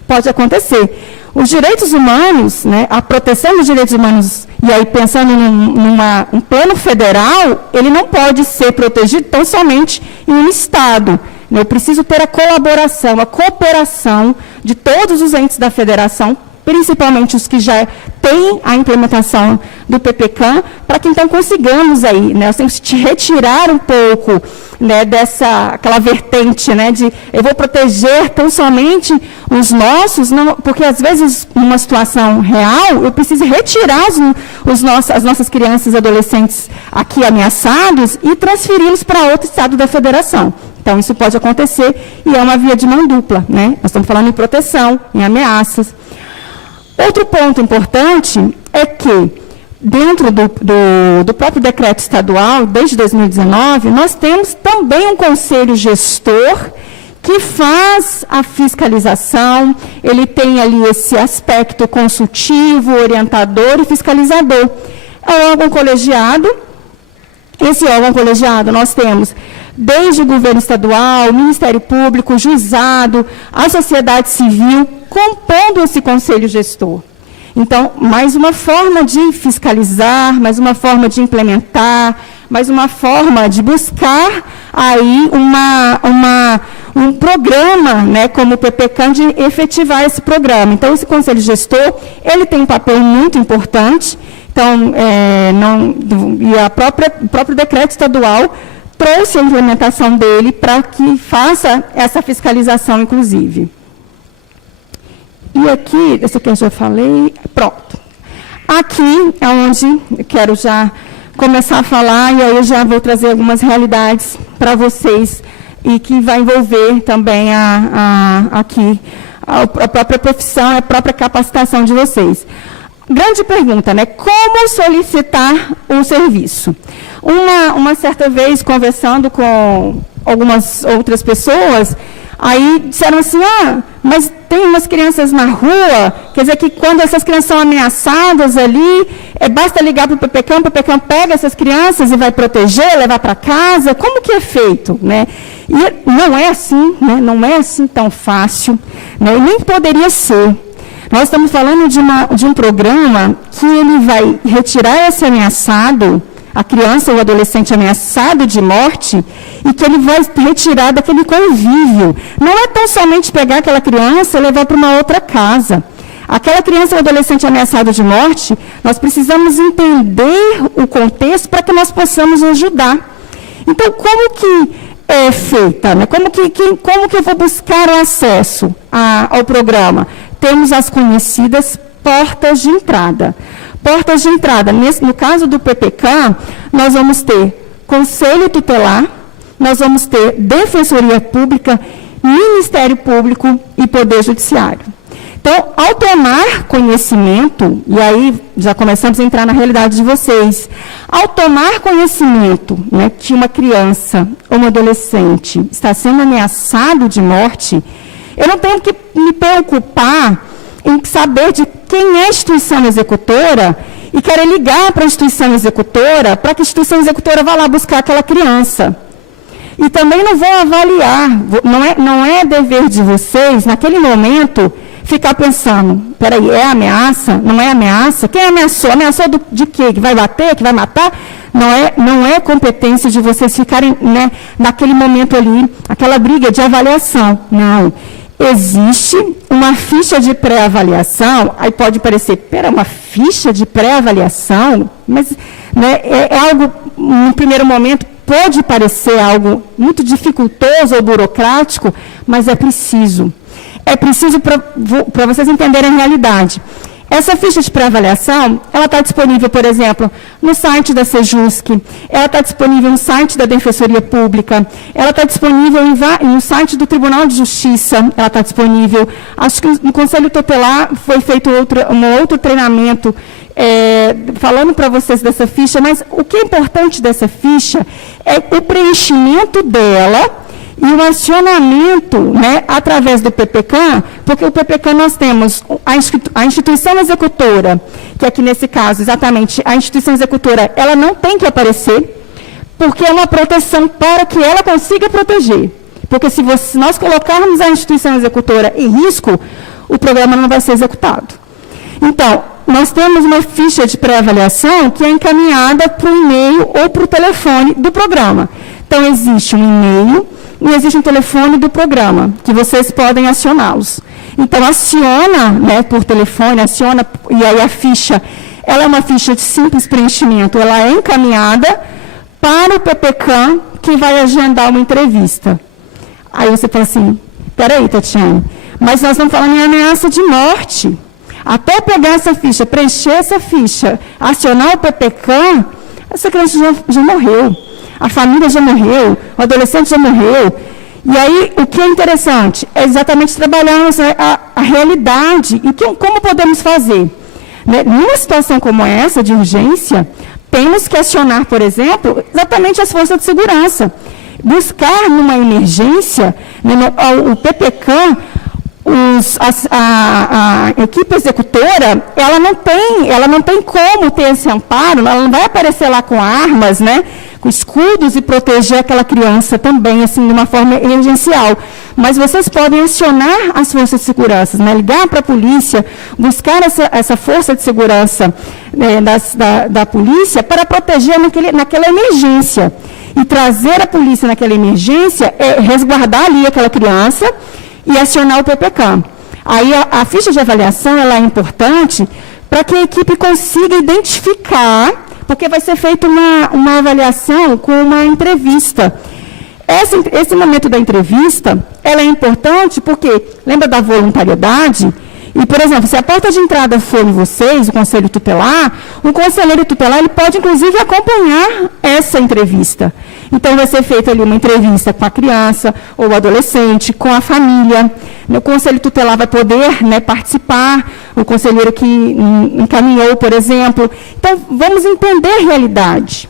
Pode acontecer. Os direitos humanos, né, a proteção dos direitos humanos, e aí pensando num plano federal, ele não pode ser protegido tão somente em um Estado. Eu preciso ter a colaboração, a cooperação de todos os entes da federação, principalmente os que já têm a implementação do PPCAM, para que então consigamos aí, né, nós temos que retirar um pouco, né, aquela vertente, né, de eu vou proteger tão somente os nossos, não, porque às vezes numa situação real eu preciso retirar as nossas crianças e adolescentes aqui ameaçados e transferi-los para outro Estado da federação. Então isso pode acontecer e é uma via de mão dupla, né? Nós estamos falando em proteção, em ameaças. Outro ponto importante é que, dentro do próprio decreto estadual, desde 2019, nós temos também um conselho gestor que faz a fiscalização, ele tem ali esse aspecto consultivo, orientador e fiscalizador. É um órgão colegiado. Esse órgão colegiado nós temos desde o governo estadual, o Ministério Público, o juizado, a sociedade civil, compondo esse conselho gestor. Então, mais uma forma de fiscalizar, mais uma forma de implementar, mais uma forma de buscar aí um programa, né, como o PPCAM, de efetivar esse programa. Então, esse conselho gestor, ele tem um papel muito importante. Então, o próprio decreto estadual trouxe a implementação dele para que faça essa fiscalização, inclusive. E aqui, esse aqui eu já falei, pronto. Aqui é onde eu quero já começar a falar, e aí eu já vou trazer algumas realidades para vocês, e que vai envolver também aqui a própria profissão, a própria capacitação de vocês. Grande pergunta, né? Como solicitar um serviço? Uma certa vez, conversando com algumas outras pessoas, aí disseram assim, mas tem umas crianças na rua, quer dizer que quando essas crianças são ameaçadas ali, basta ligar para o PPCAM pega essas crianças e vai proteger, levar para casa, como que é feito, né? E não é assim, né? Não é assim tão fácil, né? E nem poderia ser. Nós estamos falando de um programa que ele vai retirar esse ameaçado, a criança ou o adolescente ameaçado de morte, e que ele vai retirar daquele convívio. Não é tão somente pegar aquela criança e levar para uma outra casa. Aquela criança ou adolescente ameaçado de morte, nós precisamos entender o contexto para que nós possamos ajudar. Então, como que é feita, né? Como que eu vou buscar o acesso ao programa? Temos as conhecidas portas de entrada. Portas de entrada, no caso do PPCAM, nós vamos ter Conselho Tutelar, nós vamos ter Defensoria Pública, Ministério Público e Poder Judiciário. Então, ao tomar conhecimento, e aí já começamos a entrar na realidade de vocês, ao tomar conhecimento, né, que uma criança ou um adolescente está sendo ameaçado de morte, eu não tenho que me preocupar em saber de quem é a instituição executora e querer ligar para a instituição executora para que a instituição executora vá lá buscar aquela criança. E também não vou avaliar, não é é dever de vocês, naquele momento, ficar pensando, peraí, é ameaça? Não é ameaça? Quem ameaçou? Ameaçou de quê? Que vai bater? Que vai matar? Não é competência de vocês ficarem, né, naquele momento ali, aquela briga de avaliação. Não. Existe uma ficha de pré-avaliação, aí pode parecer, uma ficha de pré-avaliação? Mas, né, é algo, no primeiro momento, pode parecer algo muito dificultoso ou burocrático, mas é preciso. É preciso para vocês entenderem a realidade. Essa ficha de pré-avaliação, ela está disponível, por exemplo, no site da Sejusc, ela está disponível no site da Defensoria Pública, ela está disponível no site do Tribunal de Justiça, ela está disponível. Acho que no Conselho Tutelar foi feito um outro treinamento falando para vocês dessa ficha, mas o que é importante dessa ficha é o preenchimento dela e o acionamento, né, através do PPCAM, porque o PPCAM nós temos a instituição executora, que aqui nesse caso, exatamente, a instituição executora, ela não tem que aparecer, porque é uma proteção para que ela consiga proteger. Porque se nós colocarmos a instituição executora em risco, o programa não vai ser executado. Então, nós temos uma ficha de pré-avaliação que é encaminhada para o e-mail ou para o telefone do programa. Então, existe um e-mail e existe um telefone do programa, que vocês podem acioná-los. Então, aciona, né, por telefone, aciona, e aí a ficha, ela é uma ficha de simples preenchimento, ela é encaminhada para o PPCAM, que vai agendar uma entrevista. Aí você fala assim, peraí, Tatiane, mas nós estamos falando em ameaça de morte. Até pegar essa ficha, preencher essa ficha, acionar o PPCAM, essa criança já morreu. A família já morreu, o adolescente já morreu. E aí, o que é interessante é exatamente trabalharmos a realidade e como podemos fazer. Né? Numa situação como essa, de urgência, temos que acionar, por exemplo, exatamente as forças de segurança. Buscar numa emergência, né, o PPCAM, a equipe executora, ela não tem como ter esse amparo, ela não vai aparecer lá com armas, né, com escudos e proteger aquela criança também, assim, de uma forma emergencial. Mas vocês podem acionar as forças de segurança, né, ligar para a polícia, buscar essa força de segurança, né, da polícia para proteger naquela emergência. E trazer a polícia naquela emergência é resguardar ali aquela criança e acionar o PPCAM. Aí a ficha de avaliação ela é importante para que a equipe consiga identificar, porque vai ser feita uma avaliação com uma entrevista. Esse momento da entrevista, ela é importante porque, lembra da voluntariedade? E, por exemplo, se a porta de entrada for vocês, o Conselho Tutelar, o conselheiro tutelar ele pode, inclusive, acompanhar essa entrevista. Então, vai ser feita ali uma entrevista com a criança ou o adolescente, com a família. O Conselho Tutelar vai poder, né, participar, o conselheiro que encaminhou, por exemplo. Então, vamos entender a realidade.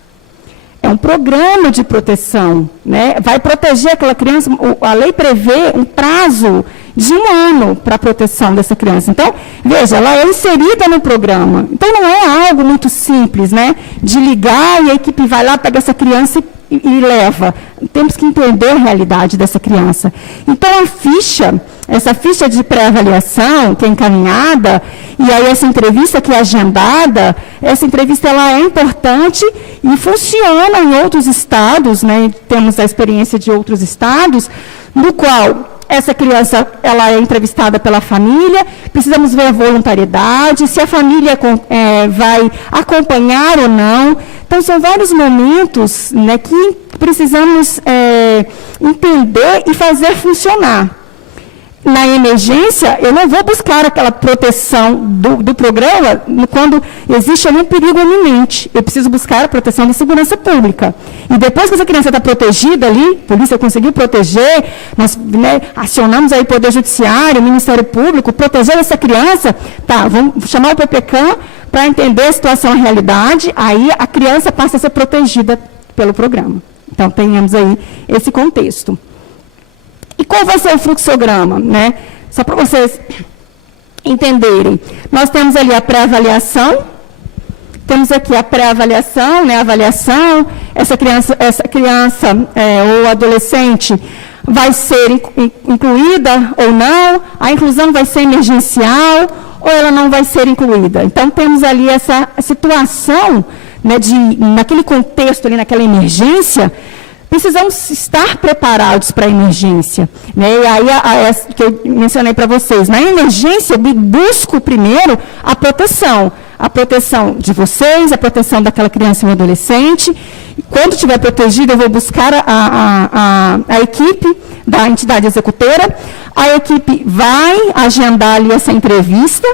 É um programa de proteção, né? Vai proteger aquela criança, a lei prevê um prazo de 1 ano para a proteção dessa criança. Então, veja, ela é inserida no programa. Então, não é algo muito simples, né? De ligar e a equipe vai lá, pega essa criança e leva. Temos que entender a realidade dessa criança. Então, essa ficha de pré-avaliação, que é encaminhada, e aí essa entrevista que é agendada, essa entrevista ela é importante e funciona em outros estados, né? Temos a experiência de outros estados, no qual essa criança ela é entrevistada pela família, precisamos ver a voluntariedade, se a família vai acompanhar ou não. Então, são vários momentos, né, que precisamos entender e fazer funcionar. Na emergência, eu não vou buscar aquela proteção do programa quando existe algum perigo iminente. Eu preciso buscar a proteção da segurança pública. E depois que essa criança está protegida ali, a polícia conseguiu proteger, nós, né, acionamos aí o Poder Judiciário, o Ministério Público, proteger essa criança, tá, vamos chamar o PPCAM para entender a situação, a realidade, aí a criança passa a ser protegida pelo programa. Então, tenhamos aí esse contexto. E qual vai ser o fluxograma, né? Só para vocês entenderem. Nós temos ali a pré-avaliação, temos aqui a pré-avaliação, né? A avaliação, essa criança ou adolescente vai ser incluída ou não, a inclusão vai ser emergencial ou ela não vai ser incluída. Então, temos ali essa situação, né, naquele contexto, ali, naquela emergência, precisamos estar preparados para a emergência. Né? E aí, que eu mencionei para vocês, na emergência, eu busco primeiro a proteção de vocês, a proteção daquela criança e um adolescente. E quando estiver protegido, eu vou buscar a equipe da entidade executora. A equipe vai agendar ali essa entrevista,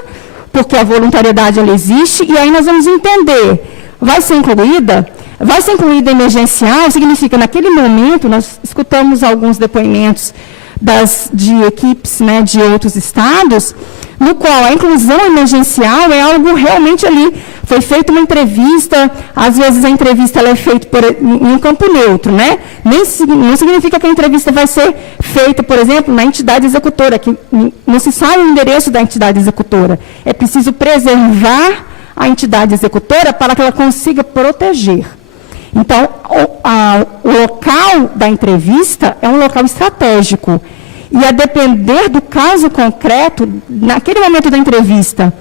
porque a voluntariedade ela existe, e aí nós vamos entender, vai ser incluída emergencial, significa, naquele momento, nós escutamos alguns depoimentos de equipes, né, de outros estados, no qual a inclusão emergencial é algo realmente ali, foi feita uma entrevista, às vezes a entrevista ela é feita em um campo neutro, né? Não significa que a entrevista vai ser feita, por exemplo, na entidade executora, que não se sabe o endereço da entidade executora. É preciso preservar a entidade executora para que ela consiga proteger. Então, o local da entrevista é um local estratégico. E a depender do caso concreto, naquele momento da entrevista,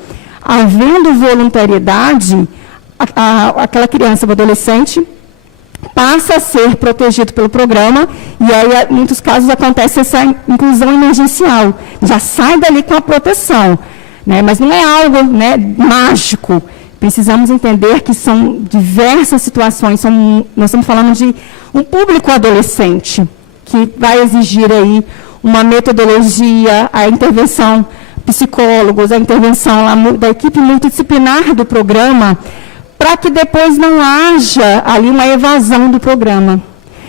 havendo voluntariedade, aquela criança ou adolescente passa a ser protegido pelo programa, e aí, em muitos casos, acontece essa inclusão emergencial. Já sai dali com a proteção. Né? Mas não é algo, né, mágico. Precisamos entender que são diversas situações, nós estamos falando de um público adolescente, que vai exigir aí uma metodologia, a intervenção psicólogos, a intervenção da equipe multidisciplinar do programa, para que depois não haja ali uma evasão do programa.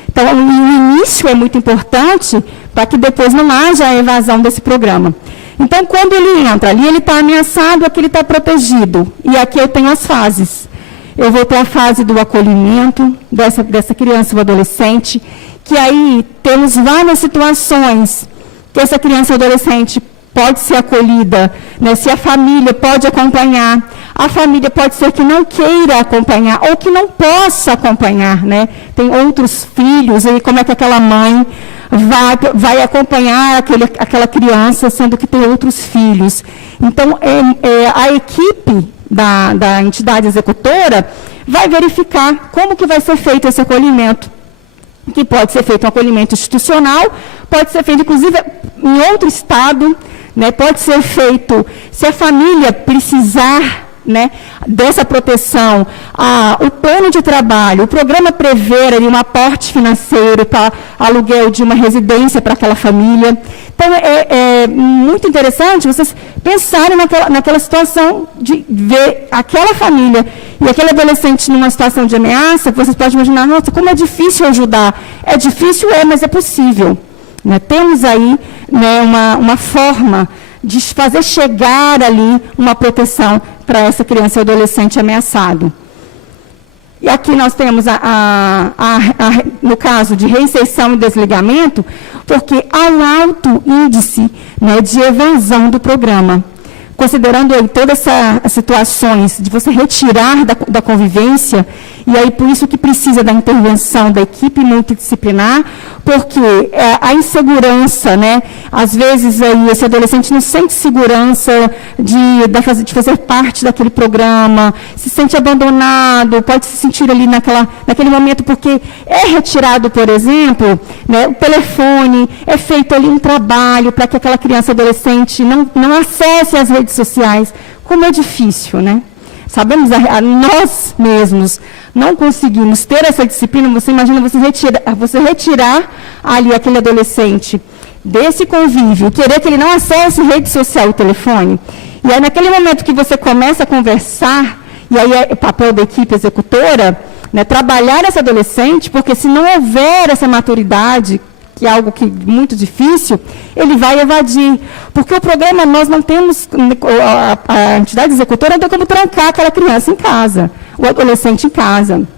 Então, o início é muito importante para que depois não haja a evasão desse programa. Então, quando ele entra ali, ele está ameaçado, aqui ele está protegido. E aqui eu tenho as fases. Eu vou ter a fase do acolhimento dessa criança ou adolescente, que aí temos várias situações que essa criança ou adolescente pode ser acolhida, né? Se a família pode acompanhar, a família pode ser que não queira acompanhar ou que não possa acompanhar, né? Tem outros filhos, e como é que aquela mãe vai acompanhar aquela criança, sendo que tem outros filhos. Então, a equipe da entidade executora vai verificar como que vai ser feito esse acolhimento, que pode ser feito um acolhimento institucional, pode ser feito, inclusive, em outro estado, né, pode ser feito, se a família precisar, né, dessa proteção, o plano de trabalho, o programa prevê ali um aporte financeiro para aluguel de uma residência para aquela família. Então, é muito interessante vocês pensarem naquela situação de ver aquela família e aquele adolescente numa situação de ameaça, que vocês podem imaginar, nossa, como é difícil ajudar. É difícil, mas é possível. Né? Temos aí, né, uma forma de fazer chegar ali uma proteção para essa criança e adolescente ameaçado. E aqui nós temos, no caso de reinserção e desligamento, porque há um alto índice, né, de evasão do programa. Considerando aí todas essas situações de você retirar da convivência, e aí por isso que precisa da intervenção da equipe multidisciplinar, porque a insegurança, né, às vezes aí esse adolescente não sente segurança de fazer parte daquele programa, se sente abandonado, pode se sentir ali naquele momento, porque é retirado, por exemplo, né, o telefone, é feito ali um trabalho para que aquela criança adolescente não acesse as redes sociais. Como é difícil, né? Sabemos, nós mesmos não conseguimos ter essa disciplina. Você imagina você retirar ali aquele adolescente desse convívio, querer que ele não acesse rede social e telefone. E aí, naquele momento que você começa a conversar, e aí é o papel da equipe executora, né, trabalhar esse adolescente, porque se não houver essa maturidade, que é algo muito difícil, ele vai evadir. Porque o programa, nós não temos, a entidade executora não tem como trancar aquela criança em casa, o adolescente em casa.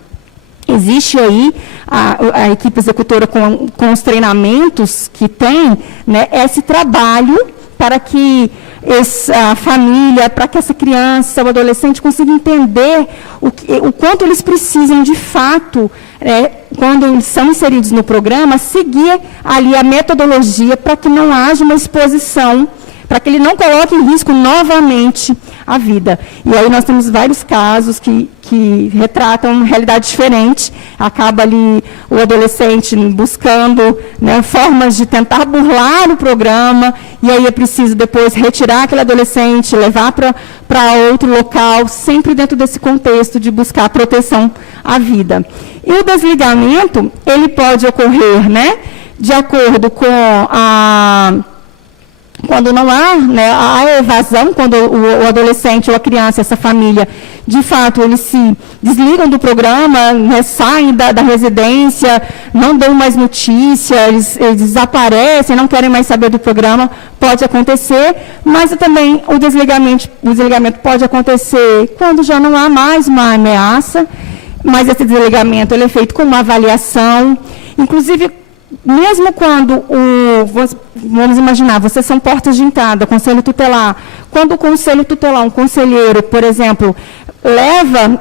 Existe aí a equipe executora com os treinamentos que tem, né, esse trabalho para que essa família, para que essa criança, o adolescente, consiga entender o quanto eles precisam, de fato, quando eles são inseridos no programa, seguir ali a metodologia para que não haja uma exposição, para que ele não coloque em risco novamente a vida. E aí nós temos vários casos que retratam uma realidade diferente. Acaba ali o adolescente buscando, né, formas de tentar burlar o programa, e aí é preciso depois retirar aquele adolescente, levar para outro local, sempre dentro desse contexto de buscar proteção à vida. E o desligamento, ele pode ocorrer, né, de acordo com quando não há, né, a evasão, quando o adolescente ou a criança, essa família, de fato, eles se desligam do programa, né, saem da residência, não dão mais notícia, eles desaparecem, não querem mais saber do programa, pode acontecer, mas também o desligamento pode acontecer quando já não há mais uma ameaça, mas esse desligamento ele é feito com uma avaliação, inclusive, mesmo quando vamos imaginar, vocês são portas de entrada, conselho tutelar. Quando o conselho tutelar, um conselheiro, por exemplo, leva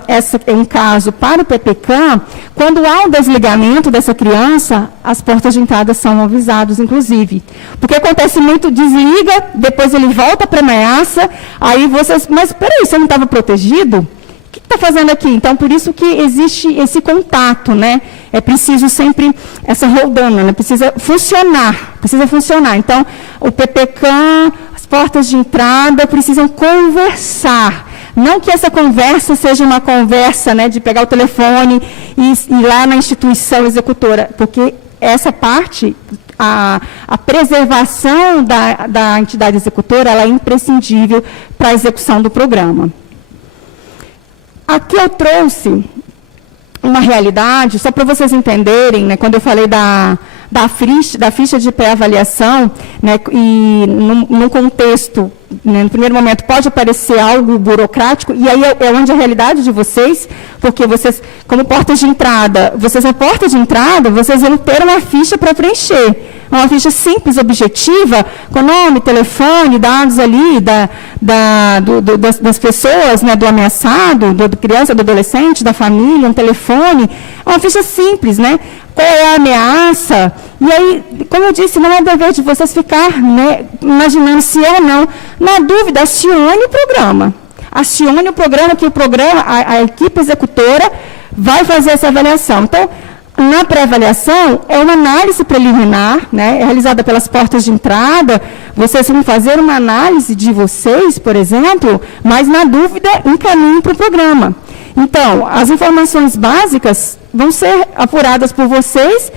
um caso para o PPCAM, quando há um desligamento dessa criança, as portas de entrada são avisadas, inclusive. Porque acontece muito, desliga, depois ele volta para a ameaça, aí vocês, mas espera aí, você não estava protegido? O que está fazendo aqui? Então, por isso que existe esse contato, né? É preciso sempre essa roldana, né? Precisa funcionar. Então, o PPCAM, as portas de entrada precisam conversar. Não que essa conversa seja uma conversa, né, de pegar o telefone e ir lá na instituição executora, porque essa parte, a preservação da entidade executora, ela é imprescindível para a execução do programa. Aqui eu trouxe uma realidade, só para vocês entenderem, né, quando eu falei da ficha de pré-avaliação, né, e num contexto, né, no primeiro momento, pode aparecer algo burocrático, e aí é onde a realidade de vocês, porque vocês, como portas de entrada, vocês vão ter uma ficha para preencher. Uma ficha simples, objetiva, com nome, telefone, dados ali das pessoas, né, do ameaçado, do criança, do adolescente, da família, um telefone. É uma ficha simples, né? Qual é a ameaça? E aí, como eu disse, não é dever de vocês ficar, né, imaginando se é ou não. Na dúvida, acione o programa. Acione o programa, que a equipe executora vai fazer essa avaliação. Então, na pré-avaliação, é uma análise preliminar, né, é realizada pelas portas de entrada. Vocês vão fazer uma análise de vocês, por exemplo, mas, na dúvida, encaminhem para o programa. Então, as informações básicas vão ser apuradas por vocês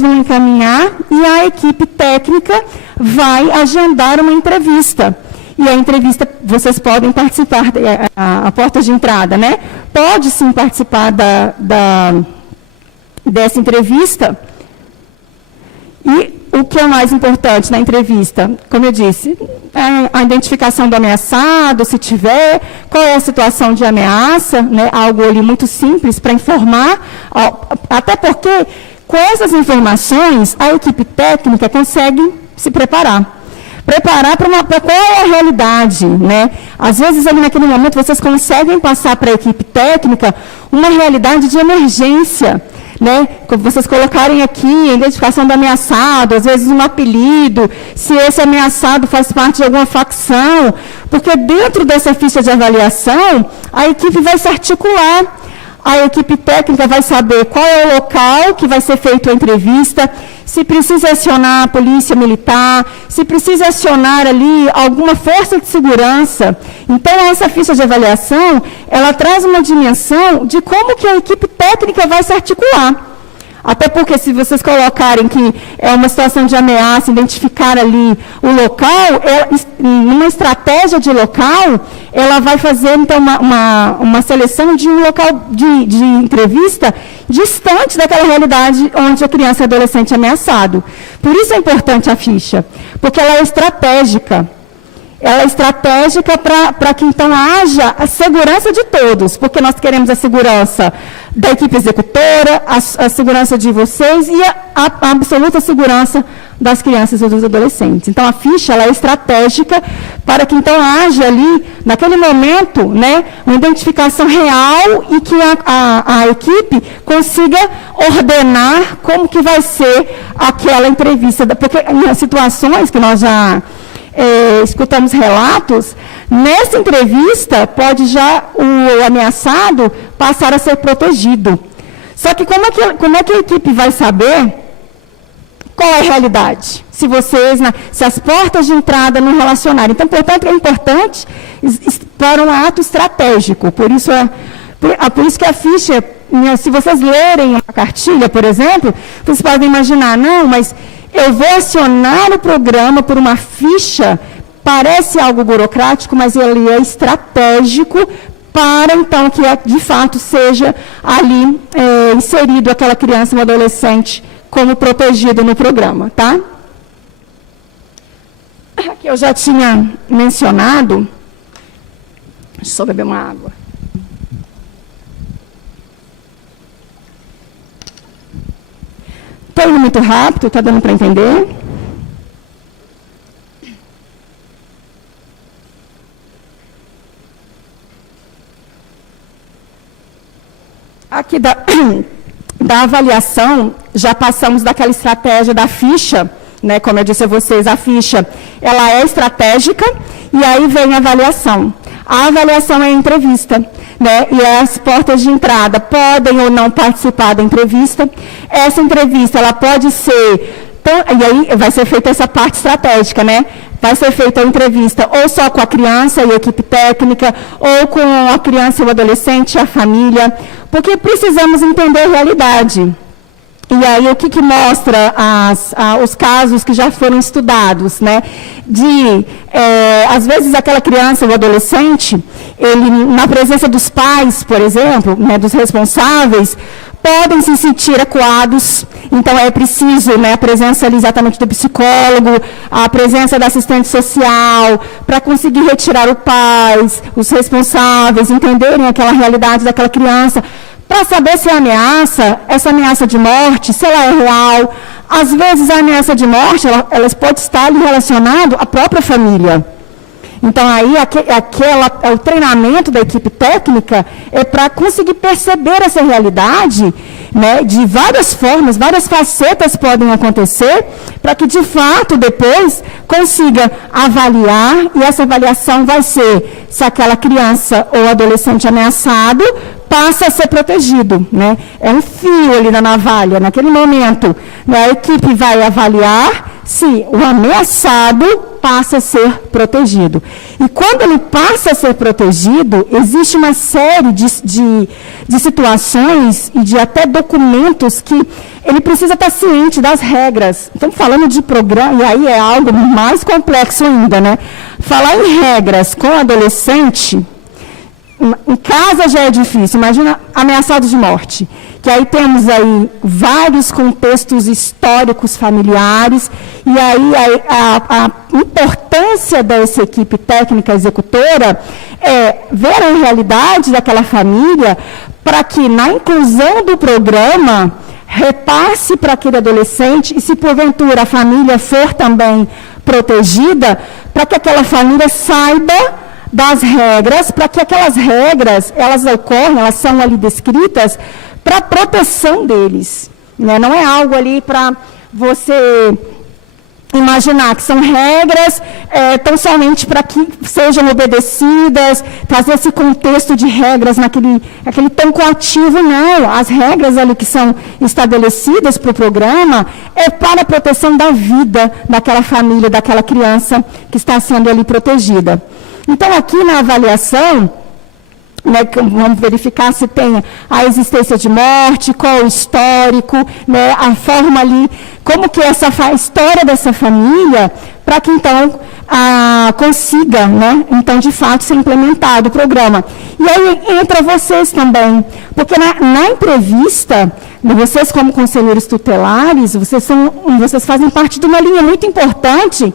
vão encaminhar e a equipe técnica vai agendar uma entrevista. E a entrevista, vocês podem participar, a porta de entrada, né? Pode, sim, participar dessa entrevista. E o que é mais importante na entrevista? Como eu disse, a identificação do ameaçado, se tiver, qual é a situação de ameaça, né? Algo ali muito simples para informar, até porque, com essas informações, a equipe técnica consegue se preparar para qual é a realidade, né? Às vezes, ali naquele momento, vocês conseguem passar para a equipe técnica uma realidade de emergência, né? Vocês colocarem aqui a identificação do ameaçado, às vezes um apelido, se esse ameaçado faz parte de alguma facção, porque dentro dessa ficha de avaliação, a equipe vai se articular. A equipe técnica vai saber qual é o local que vai ser feita a entrevista, se precisa acionar a polícia militar, se precisa acionar ali alguma força de segurança. Então, essa ficha de avaliação, ela traz uma dimensão de como que a equipe técnica vai se articular. Até porque, se vocês colocarem que é uma situação de ameaça, identificar ali o local, numa estratégia de local, ela vai fazer, então, uma seleção de um local de entrevista distante daquela realidade onde a criança e adolescente é ameaçado. Por isso é importante a ficha, porque ela é estratégica. Ela é estratégica para que, então, haja a segurança de todos, porque nós queremos a segurança da equipe executora, a segurança de vocês e a absoluta segurança das crianças e dos adolescentes. Então, a ficha ela é estratégica para que, então, haja ali, naquele momento, né, uma identificação real e que a equipe consiga ordenar como que vai ser aquela entrevista. Porque em situações que nós já escutamos relatos, nessa entrevista pode já o ameaçado passar a ser protegido. Só que como é que a equipe vai saber qual é a realidade? Se as portas de entrada não relacionarem. Então, portanto, é importante para um ato estratégico. Por isso que a ficha, se vocês lerem uma cartilha, por exemplo, vocês podem imaginar, não, mas eu vou acionar o programa por uma ficha, parece algo burocrático, mas ele é estratégico para, então, que de fato seja ali inserido aquela criança ou adolescente como protegido no programa, tá? Aqui eu já tinha mencionado, deixa eu só beber uma água. Estou indo muito rápido, está dando para entender? Aqui da avaliação, já passamos daquela estratégia da ficha, né? Como eu disse a vocês, a ficha ela é estratégica e aí vem a avaliação. A avaliação é a entrevista, né? E as portas de entrada podem ou não participar da entrevista. Essa entrevista ela pode ser, e aí vai ser feita essa parte estratégica, né? Vai ser feita a entrevista ou só com a criança e a equipe técnica, ou com a criança e o adolescente, a família, porque precisamos entender a realidade. E aí, o que mostra os casos que já foram estudados, né? Às vezes, aquela criança ou adolescente, ele, na presença dos pais, por exemplo, né, dos responsáveis, podem se sentir acuados. Então, é preciso, né, a presença ali exatamente do psicólogo, a presença da assistente social, para conseguir retirar os responsáveis, entenderem aquela realidade daquela criança, para saber se essa ameaça de morte, se ela é real. Às vezes, a ameaça de morte, ela pode estar ali relacionada à própria família. Então, aí, o treinamento da equipe técnica é para conseguir perceber essa realidade, né, de várias formas, várias facetas podem acontecer, para que, de fato, depois consiga avaliar, e essa avaliação vai ser se aquela criança ou adolescente ameaçado passa a ser protegido, né? É um fio ali na navalha. Naquele momento, né, a equipe vai avaliar se o ameaçado passa a ser protegido. E quando ele passa a ser protegido, existe uma série de situações e de até documentos que ele precisa estar ciente das regras. Estamos falando de programa, e aí é algo mais complexo ainda, né? Falar em regras com adolescente, em casa já é difícil, imagina ameaçado de morte. Que aí temos aí vários contextos históricos familiares, e aí a importância dessa equipe técnica executora é ver a realidade daquela família, para que na inclusão do programa repasse para aquele adolescente, e se porventura a família for também protegida, para que aquela família saiba das regras, para que aquelas regras, elas são ali descritas para a proteção deles, né? Não é algo ali para você imaginar que são regras tão somente para que sejam obedecidas, trazer esse contexto de regras aquele tão coativo, não. As regras ali que são estabelecidas para o programa é para a proteção da vida daquela família, daquela criança que está sendo ali protegida. Então, aqui na avaliação, né, vamos verificar se tem a existência de morte, qual o histórico, né, a forma ali, como que a história dessa família, para que então consiga, né, então de fato ser implementado o programa. E aí entra vocês também, porque na entrevista, vocês como conselheiros tutelares, vocês fazem parte de uma linha muito importante,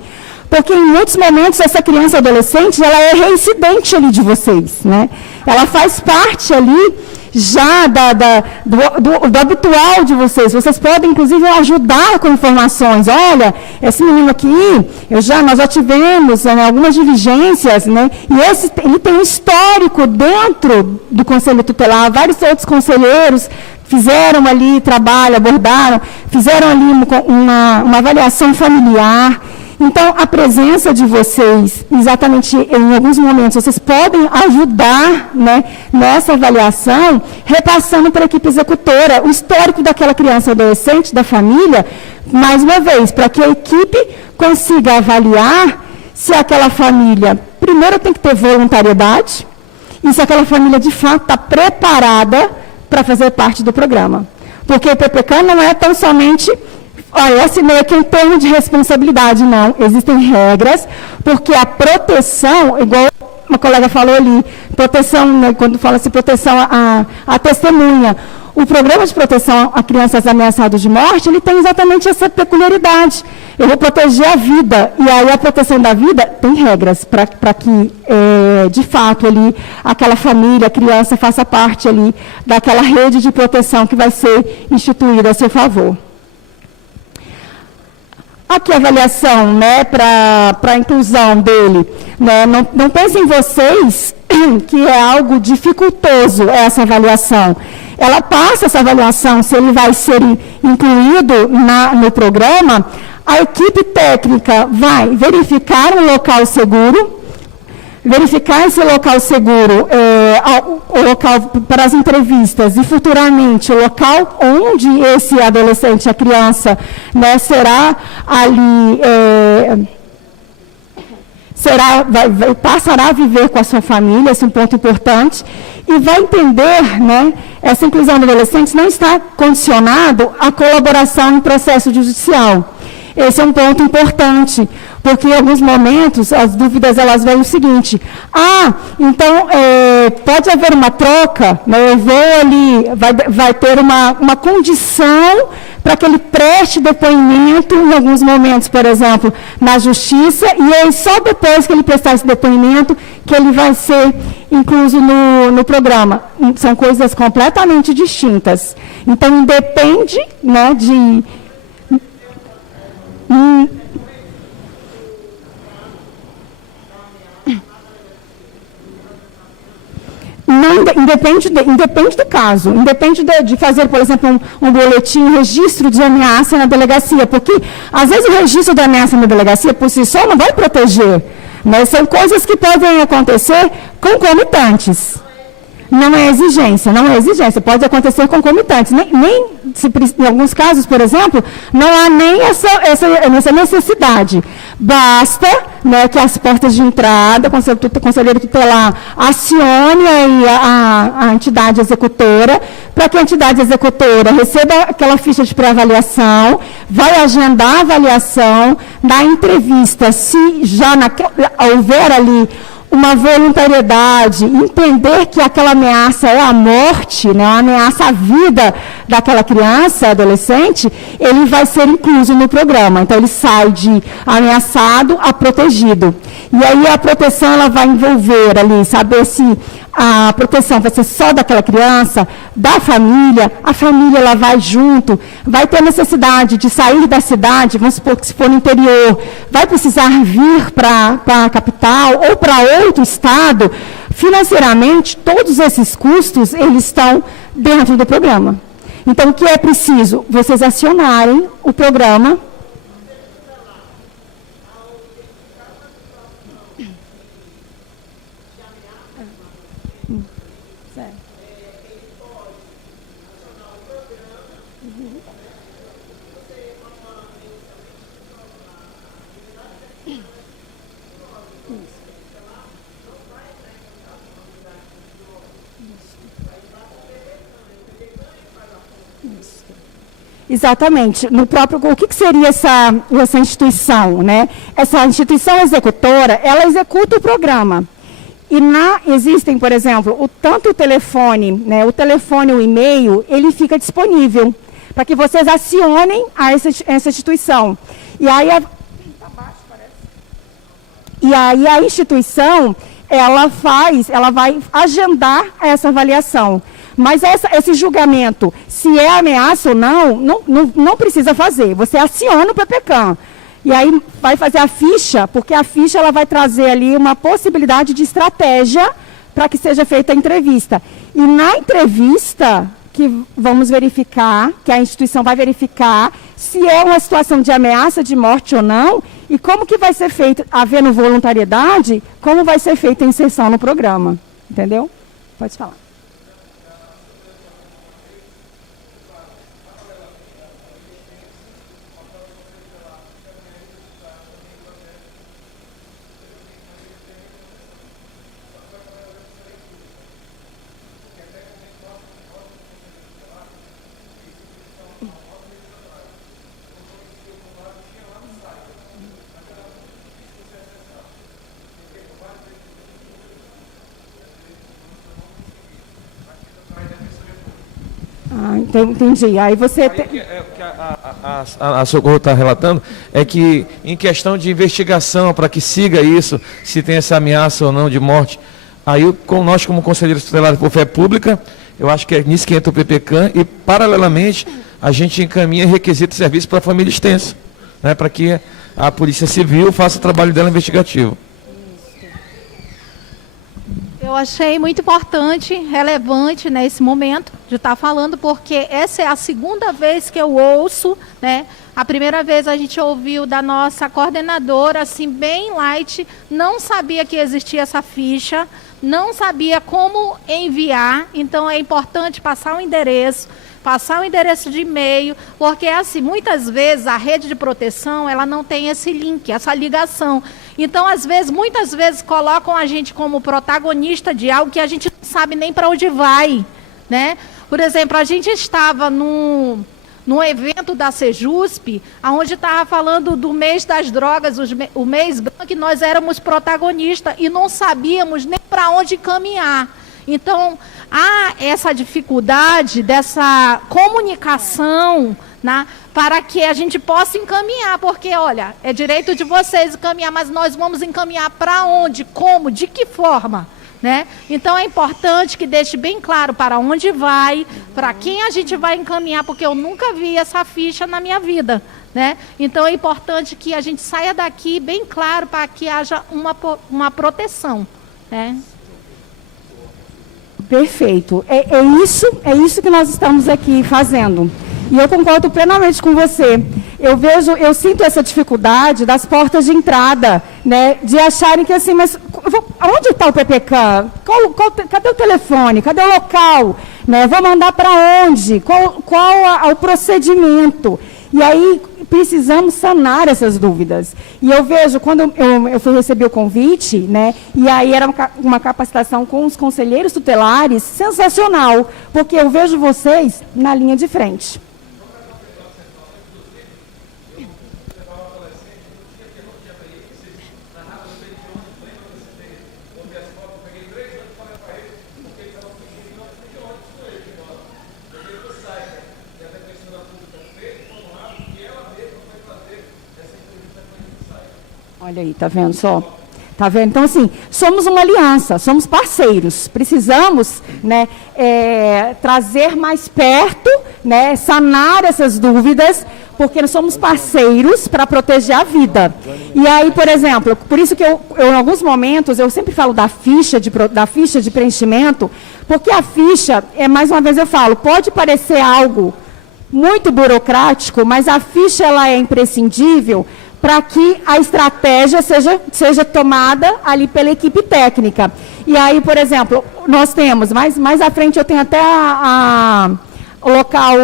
porque em muitos momentos essa criança ou adolescente, ela é reincidente ali de vocês, né? Ela faz parte ali já do habitual de vocês. Vocês podem, inclusive, ajudar com informações. Olha, esse menino aqui, nós já tivemos algumas diligências, né? E ele tem um histórico dentro do Conselho Tutelar, vários outros conselheiros fizeram ali trabalho, abordaram, fizeram ali uma avaliação familiar. Então, a presença de vocês, exatamente em alguns momentos, vocês podem ajudar, né, nessa avaliação, repassando para a equipe executora o histórico daquela criança ou adolescente, da família, mais uma vez, para que a equipe consiga avaliar se aquela família, primeiro tem que ter voluntariedade, e se aquela família, de fato, está preparada para fazer parte do programa. Porque o PPK não é tão somente... Olha, eu assinei aqui em termos de responsabilidade, não. Existem regras, porque a proteção, igual uma colega falou ali, proteção, né, quando fala-se proteção à testemunha, o programa de proteção a crianças ameaçadas de morte, ele tem exatamente essa peculiaridade. Eu vou proteger a vida, e aí a proteção da vida tem regras para que, de fato, ali, aquela família, a criança, faça parte ali daquela rede de proteção que vai ser instituída a seu favor. Aqui a avaliação, né, para a inclusão dele. Né, não pensem vocês que é algo dificultoso essa avaliação. Ela passa essa avaliação, se ele vai ser incluído no programa, a equipe técnica vai verificar um local seguro, verificar esse local seguro, o local para as entrevistas e futuramente o local onde esse adolescente, a criança, né, será ali, passará a viver com a sua família, esse é um ponto importante, e vai entender, né, essa inclusão do adolescente não está condicionado à colaboração em processo judicial. Esse é um ponto importante, porque em alguns momentos as dúvidas elas vêm o seguinte: então pode haver uma troca, né, eu vou ali, vai ter uma condição para que ele preste depoimento em alguns momentos, por exemplo, na justiça, e aí só depois que ele prestar esse depoimento que ele vai ser incluso no programa. São coisas completamente distintas. Então, independe, né, de... Independe do caso, independe de fazer, por exemplo, um boletim, registro de ameaça na delegacia, porque, às vezes, o registro de ameaça na delegacia, por si só, não vai proteger, mas são coisas que podem acontecer concomitantes. Não é exigência, pode acontecer concomitantes. Em alguns casos, por exemplo, não há nem essa necessidade. Basta, né, que as portas de entrada, o conselheiro tutelar acione aí a entidade executora, para que a entidade executora receba aquela ficha de pré-avaliação, vai agendar a avaliação, na entrevista, se já houver ali uma voluntariedade, entender que aquela ameaça é a morte, né, uma ameaça à vida daquela criança, adolescente, ele vai ser incluso no programa. Então, ele sai de ameaçado a protegido. E aí, a proteção ela vai envolver ali, saber se a proteção vai ser só daquela criança, da família, a família ela vai junto, vai ter necessidade de sair da cidade, vamos supor que se for no interior, vai precisar vir para a capital ou para outro estado, financeiramente, todos esses custos, eles estão dentro do programa. Então, o que é preciso? Vocês acionarem o programa. Exatamente. O que seria essa instituição, né? Essa instituição executora, ela executa o programa. E existem, por exemplo, tanto o telefone, né, o e-mail, ele fica disponível para que vocês acionem essa instituição. E aí a instituição, ela vai agendar essa avaliação. Mas esse julgamento, se é ameaça ou não precisa fazer. Você aciona o PPCAM. E aí vai fazer a ficha, porque a ficha ela vai trazer ali uma possibilidade de estratégia para que seja feita a entrevista. E na entrevista que vamos verificar, que a instituição vai verificar se é uma situação de ameaça de morte ou não, e como que vai ser feita, havendo voluntariedade, como vai ser feita a inserção no programa. Entendeu? Pode falar. Entendi. Aí você... O que a Socorro está relatando é que, em questão de investigação, para que siga isso, se tem essa ameaça ou não de morte, aí nós, como conselheiros tutelares por fé pública, eu acho que é nisso que entra o PPCAM e, paralelamente, a gente encaminha requisito de serviço para a família extensa, né, para que a Polícia Civil faça o trabalho dela investigativo. Eu achei muito importante, relevante nesse momento de estar falando, porque essa é a segunda vez que eu ouço, né? A primeira vez a gente ouviu da nossa coordenadora, assim, bem light, não sabia que existia essa ficha, não sabia como enviar, então é importante passar o endereço de e-mail, porque assim, muitas vezes a rede de proteção, ela não tem esse link, essa ligação. Então, muitas vezes colocam a gente como protagonista de algo que a gente não sabe nem para onde vai, né? Por exemplo, a gente estava num evento da Sejusp, onde estava falando do mês das drogas, o mês branco, e nós éramos protagonistas e não sabíamos nem para onde caminhar. Então, há essa dificuldade dessa comunicação, né, para que a gente possa encaminhar, porque, olha, é direito de vocês encaminhar, mas nós vamos encaminhar para onde, como, de que forma, né? Então, é importante que deixe bem claro para onde vai, para quem a gente vai encaminhar, porque eu nunca vi essa ficha na minha vida, né? Então, é importante que a gente saia daqui bem claro para que haja uma proteção, né? Perfeito. É isso que nós estamos aqui fazendo. E eu concordo plenamente com você. Eu sinto essa dificuldade das portas de entrada, né? De acharem que assim, mas onde está o PPCAM? Cadê o telefone? Cadê o local? Né? Vou mandar para onde? Qual o procedimento? E aí precisamos sanar essas dúvidas. E eu vejo, quando eu recebi o convite, né, e aí era uma capacitação com os conselheiros tutelares, sensacional, porque eu vejo vocês na linha de frente. Olha aí, tá vendo só? Tá vendo? Então, assim, somos uma aliança, somos parceiros. Precisamos, né, trazer mais perto, né, sanar essas dúvidas, porque nós somos parceiros para proteger a vida. E aí, por exemplo, por isso que eu em alguns momentos, eu sempre falo da ficha de preenchimento, porque a ficha, mais uma vez eu falo, pode parecer algo muito burocrático, mas a ficha ela é imprescindível para que a estratégia seja tomada ali pela equipe técnica. E aí, por exemplo, nós temos, mais à frente eu tenho até o local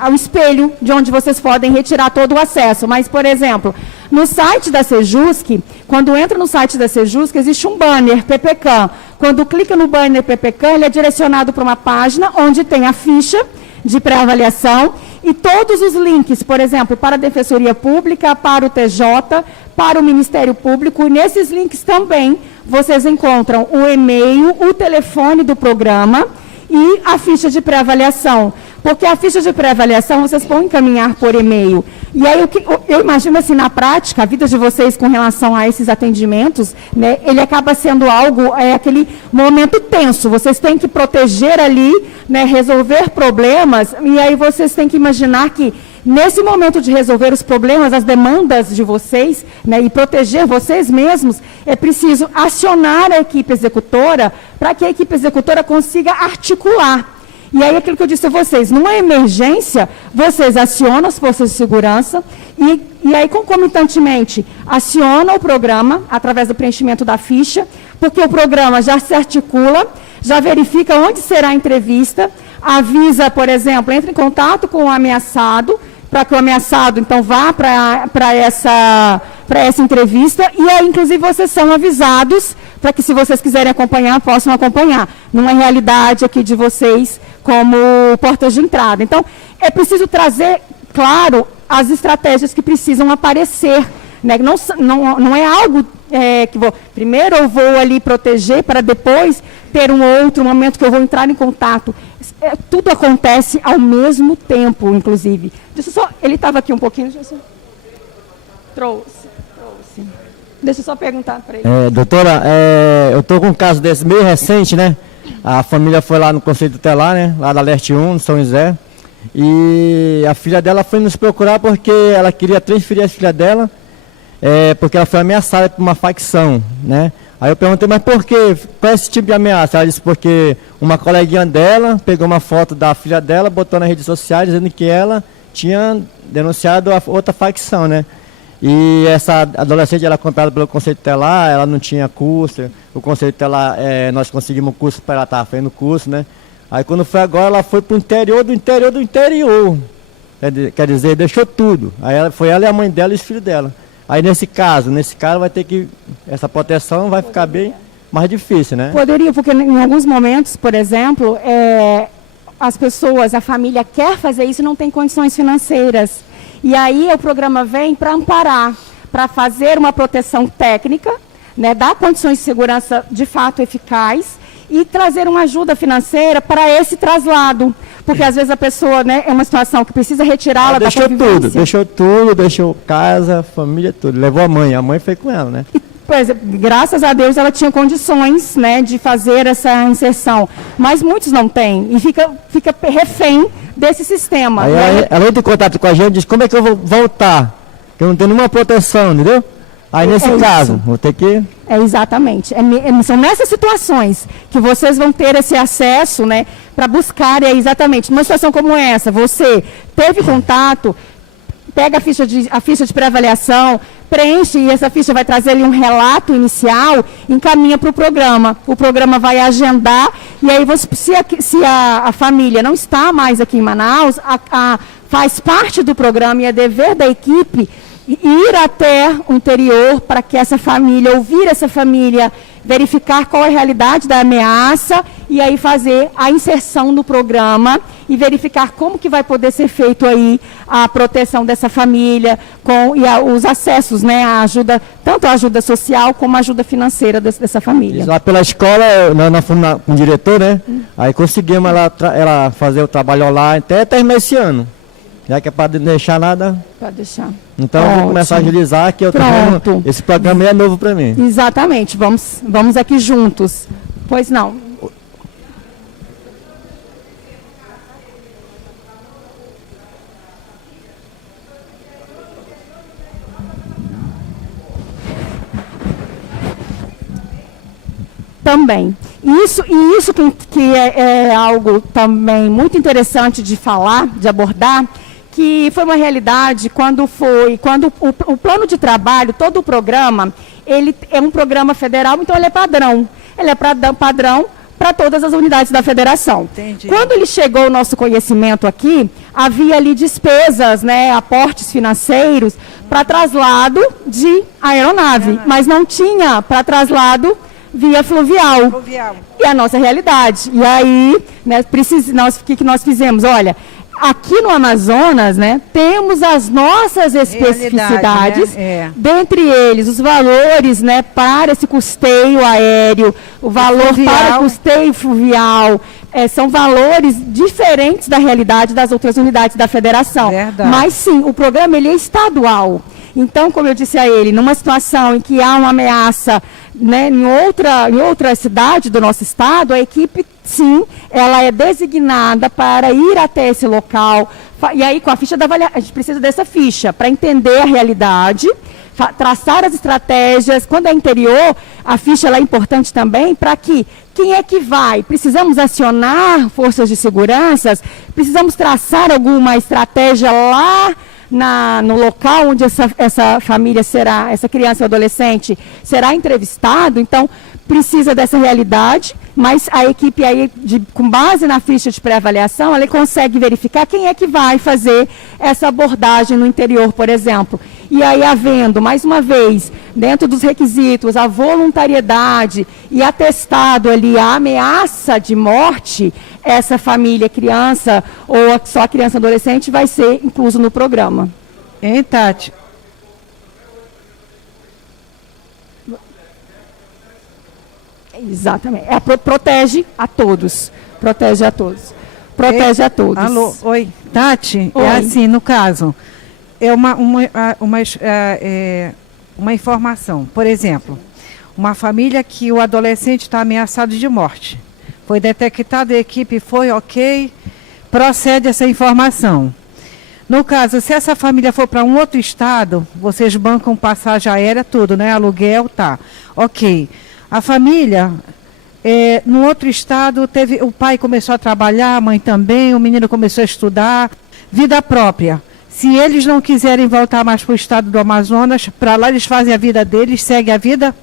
ao espelho, de onde vocês podem retirar todo o acesso. Mas, por exemplo, no site da Sejusc, quando entra no site da Sejusc, existe um banner PPCAM. Quando clica no banner PPCAM, ele é direcionado para uma página onde tem a ficha de pré-avaliação e todos os links, por exemplo, para a Defensoria Pública, para o TJ, para o Ministério Público. E nesses links também vocês encontram o e-mail, o telefone do programa e a ficha de pré-avaliação. Porque a ficha de pré-avaliação vocês vão encaminhar por e-mail. E aí eu imagino assim, na prática, a vida de vocês com relação a esses atendimentos, né, ele acaba sendo algo, aquele momento tenso. Vocês têm que proteger ali, né, resolver problemas, e aí vocês têm que imaginar que nesse momento de resolver os problemas, as demandas de vocês, né, e proteger vocês mesmos, é preciso acionar a equipe executora para que a equipe executora consiga articular. E aí, aquilo que eu disse a vocês, numa emergência, vocês acionam as forças de segurança e aí, concomitantemente, aciona o programa através do preenchimento da ficha, porque o programa já se articula, já verifica onde será a entrevista, avisa, por exemplo, entra em contato com o ameaçado, para que o ameaçado, então, vá para essa entrevista, e aí, inclusive, vocês são avisados para que, se vocês quiserem acompanhar, possam acompanhar. Não é realidade aqui de vocês como portas de entrada. Então, é preciso trazer, claro, as estratégias que precisam aparecer, né? Não é algo que primeiro eu vou ali proteger para depois ter um outro momento que eu vou entrar em contato. Tudo acontece ao mesmo tempo, inclusive. Ele estava aqui um pouquinho. Trouxe. Deixa eu só perguntar para ele. Doutora, eu estou com um caso desse meio recente, né? A família foi lá no Conselho Tutelar, né? Lá da Leste 1, no São José. E a filha dela foi nos procurar porque ela queria transferir a filha dela, porque ela foi ameaçada por uma facção, né? Aí eu perguntei, mas por quê? Qual é esse tipo de ameaça? Ela disse porque uma coleguinha dela pegou uma foto da filha dela, botou nas redes sociais, dizendo que ela tinha denunciado a outra facção, né? E essa adolescente, ela comprada pelo Conselho Tutelar, ela não tinha curso, o Conselho Tutelar, nós conseguimos curso para ela estar fazendo curso, né? Aí quando foi agora, ela foi para o interior do interior do interior, quer dizer, deixou tudo. Aí foi ela e a mãe dela e os filhos dela. Aí nesse caso vai ter que, essa proteção vai ficar bem mais difícil, né? Poderia, porque em alguns momentos, por exemplo, as pessoas, a família quer fazer isso e não tem condições financeiras. E aí o programa vem para amparar, para fazer uma proteção técnica, né, dar condições de segurança de fato eficaz e trazer uma ajuda financeira para esse traslado. Porque às vezes a pessoa, né, é uma situação que precisa retirá-la da convivência. Deixou tudo, deixou casa, família, tudo. Levou a mãe foi com ela, né? Pois, graças a Deus ela tinha condições, né, de fazer essa inserção. Mas muitos não têm e fica refém desse sistema. Aí ela entra em contato com a gente e diz, como é que eu vou voltar? Que eu não tenho nenhuma proteção, entendeu? Aí nesse caso, vou ter que... Exatamente. São nessas situações que vocês vão ter esse acesso, né, para buscar, exatamente, numa situação como essa, você teve contato, pega a ficha de pré-avaliação, preenche e essa ficha vai trazer ali um relato inicial, encaminha para o programa. O programa vai agendar e aí se a família não está mais aqui em Manaus, faz parte do programa e é dever da equipe ir até o interior para que essa família, ouvir essa família, verificar qual é a realidade da ameaça e aí fazer a inserção no programa e verificar como que vai poder ser feito aí a proteção dessa família os acessos, né, a ajuda, tanto a ajuda social como a ajuda financeira dessa família. Lá pela escola, nós fomos com o diretor, né? Aí conseguimos ela fazer o trabalho online até terminar esse ano. Já que é para não deixar nada. Pode deixar. Então eu vou começar a agilizar, que eu tô vendo, esse programa é novo para mim. Exatamente, vamos aqui juntos. Pois não. Também. Isso que é algo também muito interessante de falar, de abordar, que foi uma realidade quando o plano de trabalho, todo o programa, ele é um programa federal, então ele é padrão. Ele é padrão para todas as unidades da federação. Entendi. Quando ele chegou ao nosso conhecimento aqui, havia ali despesas, né, aportes financeiros para traslado de aeronave, mas não tinha para traslado via fluvial. E a nossa realidade. E aí, né, o que nós fizemos? Olha, aqui no Amazonas, né, temos as nossas especificidades, né? dentre eles os valores, né, para esse custeio aéreo, o valor para o custeio fluvial, são valores diferentes da realidade das outras unidades da federação. Verdade. Mas sim, o programa ele é estadual. Então, como eu disse a ele, numa situação em que há uma ameaça, né, em outra cidade do nosso estado, a equipe, sim, ela é designada para ir até esse local. E aí, com a ficha da avaliação, a gente precisa dessa ficha para entender a realidade, traçar as estratégias. Quando é interior, a ficha ela é importante também para que quem é que vai? Precisamos acionar forças de segurança? Precisamos traçar alguma estratégia lá no local onde essa família será, essa criança ou adolescente será entrevistado? Então, precisa dessa realidade, mas a equipe aí, com base na ficha de pré-avaliação, ela consegue verificar quem é que vai fazer essa abordagem no interior, por exemplo. E aí, havendo, mais uma vez, dentro dos requisitos, a voluntariedade e atestado ali a ameaça de morte, essa família, criança ou só criança adolescente vai ser incluso no programa. Hein, Tati? Exatamente. Protege a todos. Protege a todos. Protege a todos. Alô, oi. Tati, Oi. é assim, no caso, é uma informação. Por exemplo, uma família que o adolescente está ameaçado de morte. Foi detectada, a equipe foi ok, procede essa informação. No caso, se essa família for para um outro estado, vocês bancam passagem aérea, tudo, né? Aluguel, tá. Ok. A família, no outro estado, o pai começou a trabalhar, a mãe também, o menino começou a estudar, vida própria. Se eles não quiserem voltar mais para o estado do Amazonas, para lá eles fazem a vida deles, seguem a vida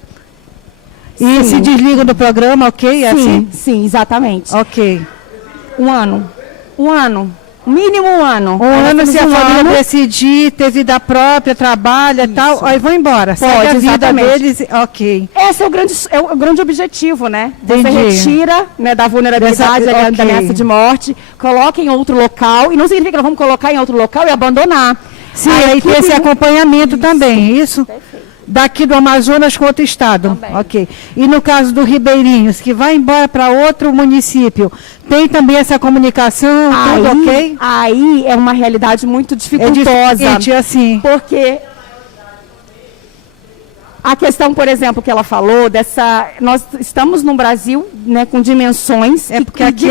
e se desligam do programa, ok? É Sim, assim? sim, exatamente. Ok. Um ano. Mínimo um ano. Um ano, se a família ano, decidir ter vida própria, trabalha e tal, aí vão embora. Segue a vida exatamente. deles, ok. Esse é o grande objetivo, né? Você Entendi. retira, né, da vulnerabilidade, Ok. da ameaça de morte, coloca em outro local, e não significa que nós vamos colocar em outro local e abandonar. Sim, A aí tem equipe- esse acompanhamento também, isso? Perfeito. Daqui do Amazonas com outro estado. Também. Ok. E no caso do Ribeirinhos, que vai embora para outro município, tem também essa comunicação, tudo ok? Aí é uma realidade muito É dificultosa. diferente, assim. Porque a questão, por exemplo, que ela falou, nós estamos num Brasil, né, com dimensões, porque aqui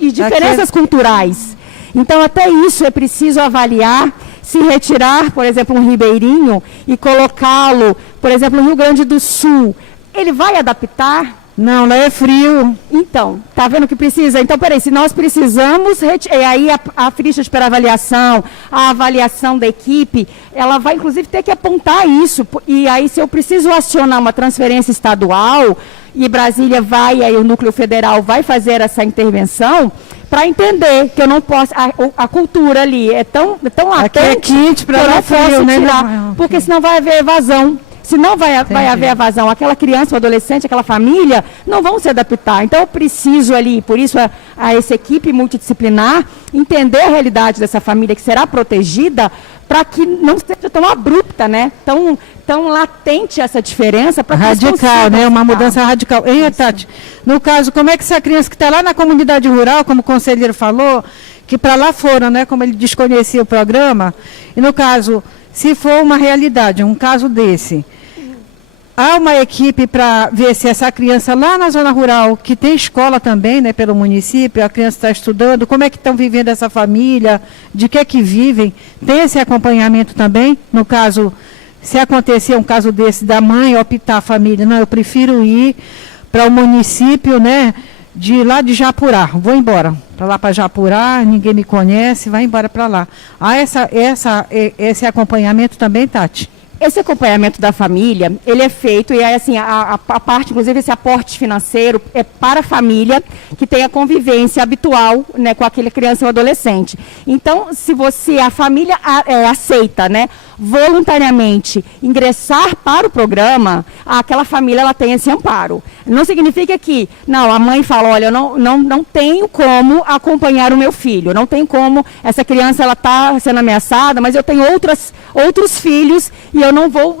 e diferenças culturais. Então, até isso é preciso avaliar, se retirar, por exemplo, um ribeirinho e colocá-lo, por exemplo, no Rio Grande do Sul. Ele vai adaptar? Não, lá é frio. Então, tá vendo que precisa? Então, peraí, se nós precisamos, aí a ficha de pré-avaliação, a avaliação da equipe, ela vai, inclusive, ter que apontar isso. E aí, se eu preciso acionar uma transferência estadual, e Brasília vai, aí o Núcleo Federal vai fazer essa intervenção, para entender que eu não posso, a cultura ali é tão latente, Aqui é quente, que para eu lá não é frio, posso né? tirar, Não, porque senão vai haver evasão. Se não vai haver evasão, aquela criança, o adolescente, aquela família, não vão se adaptar. Então, eu preciso ali, por isso, a essa equipe multidisciplinar, entender a realidade dessa família que será protegida, para que não seja tão abrupta, né? Tão latente essa diferença. Radical, né? Uma mudança radical. Ei, Tati, no caso, como é que essa criança que está lá na comunidade rural, como o conselheiro falou, que para lá foram, né? Como ele desconhecia o programa, e no caso, se for uma realidade, um caso desse, há uma equipe para ver se essa criança lá na zona rural, que tem escola também, né, pelo município, a criança está estudando, como é que estão vivendo essa família, de que vivem, tem esse acompanhamento também, no caso, se acontecer um caso desse da mãe optar a família, não, eu prefiro ir para o município, né, de lá de Japurá, vou embora, para lá para Japurá, ninguém me conhece, vai embora para lá. Há esse acompanhamento também, Tati? Esse acompanhamento da família, ele é feito, e aí, assim, a parte, inclusive, esse aporte financeiro é para a família que tem a convivência habitual, né, com aquela criança ou adolescente. Então, se a família aceita, né, voluntariamente ingressar para o programa, aquela família ela tem esse amparo. Não significa que, não, a mãe fala, olha, eu não tenho como acompanhar o meu filho, não tenho como, essa criança ela está sendo ameaçada, mas eu tenho outros filhos e eu não vou,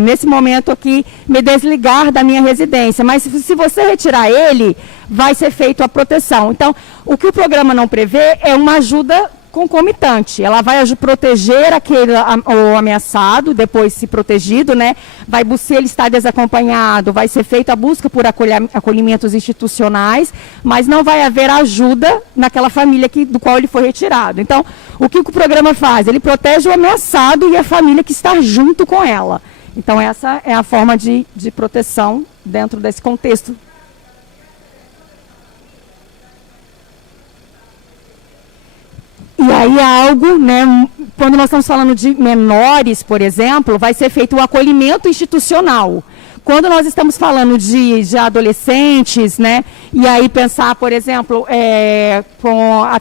nesse momento aqui, me desligar da minha residência. Mas se você retirar ele, vai ser feita a proteção. Então, o que o programa não prevê é uma ajuda concomitante. Ela vai proteger o ameaçado, depois se protegido, né? Se ele está desacompanhado, vai ser feita a busca por acolhimentos institucionais, mas não vai haver ajuda naquela família do qual ele foi retirado. Então, o que o programa faz? Ele protege o ameaçado e a família que está junto com ela. Então, essa é a forma de proteção dentro desse contexto. E aí algo, né, quando nós estamos falando de menores, por exemplo, vai ser feito o acolhimento institucional. Quando nós estamos falando de adolescentes, né, e aí pensar, por exemplo,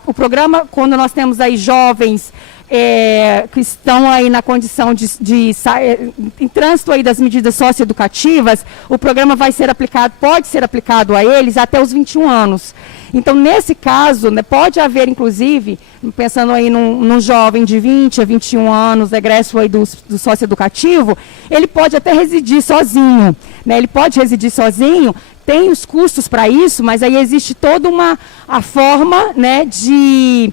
o programa, quando nós temos aí jovens que estão aí na condição em trânsito aí das medidas socioeducativas, o programa pode ser aplicado a eles até os 21 anos. Então, nesse caso, né, pode haver, inclusive, pensando aí num jovem de 20 a 21 anos, egresso aí do socioeducativo, ele pode até residir sozinho, né, ele pode residir sozinho, tem os custos para isso, mas aí existe toda a forma, né, de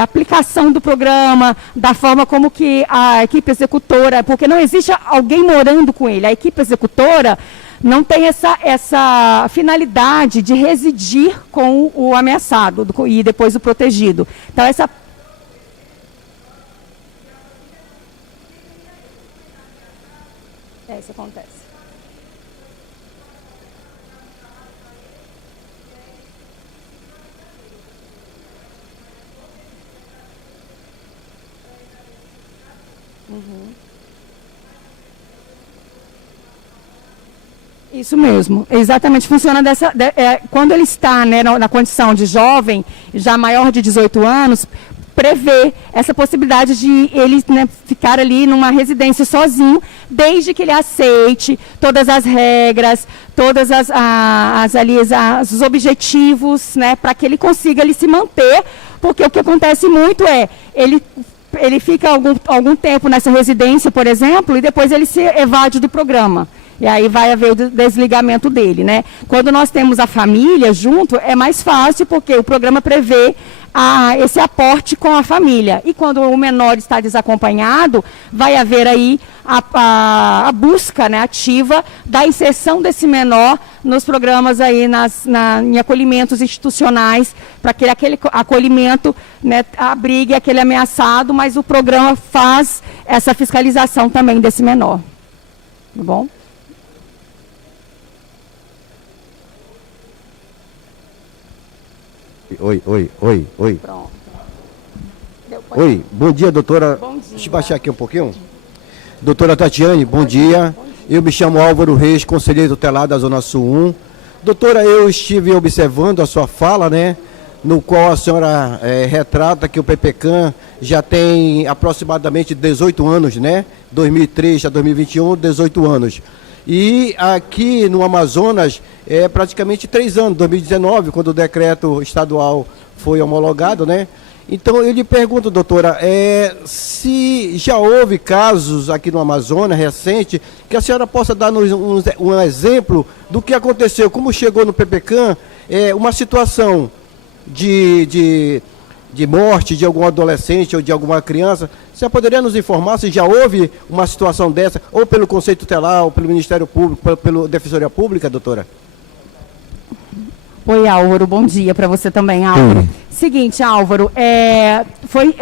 aplicação do programa, da forma como que a equipe executora, porque não existe alguém morando com ele, a equipe executora não tem essa finalidade de residir com o ameaçado e depois o protegido. Então, isso acontece. Isso mesmo, exatamente, funciona quando ele está, né, na condição de jovem, já maior de 18 anos, prevê essa possibilidade de ele, né, ficar ali numa residência sozinho, desde que ele aceite todas as regras, todas os objetivos, né, para que ele consiga ali se manter, porque o que acontece muito ele fica algum tempo nessa residência, por exemplo, e depois ele se evade do programa. E aí vai haver o desligamento dele, né? Quando nós temos a família junto, é mais fácil, porque o programa prevê esse aporte com a família. E quando o menor está desacompanhado, vai haver aí a busca, né, ativa da inserção desse menor nos programas aí, em acolhimentos institucionais, para que aquele acolhimento, né, abrigue aquele ameaçado, mas o programa faz essa fiscalização também desse menor. Tá bom? Oi. Pronto. Oi, bom dia, doutora. Bom dia. Deixa eu baixar aqui um pouquinho. Doutora Tatiane, bom dia. Eu me chamo Álvaro Reis, conselheiro tutelar da Zona Sul 1. Doutora, eu estive observando a sua fala, né, no qual a senhora retrata que o PPCAM já tem aproximadamente 18 anos, né? 2003 a 2021, 18 anos. E aqui no Amazonas é praticamente 3 anos, 2019, quando o decreto estadual foi homologado, né? Então eu lhe pergunto, doutora, se já houve casos aqui no Amazonas recente, que a senhora possa dar-nos um exemplo do que aconteceu, como chegou no PPCAM, uma situação de morte de algum adolescente ou de alguma criança. Você poderia nos informar se já houve uma situação dessa, ou pelo Conselho Tutelar, ou pelo Ministério Público, pela Defensoria Pública, doutora? Oi, Álvaro, bom dia para você também, Álvaro. Seguinte, Álvaro,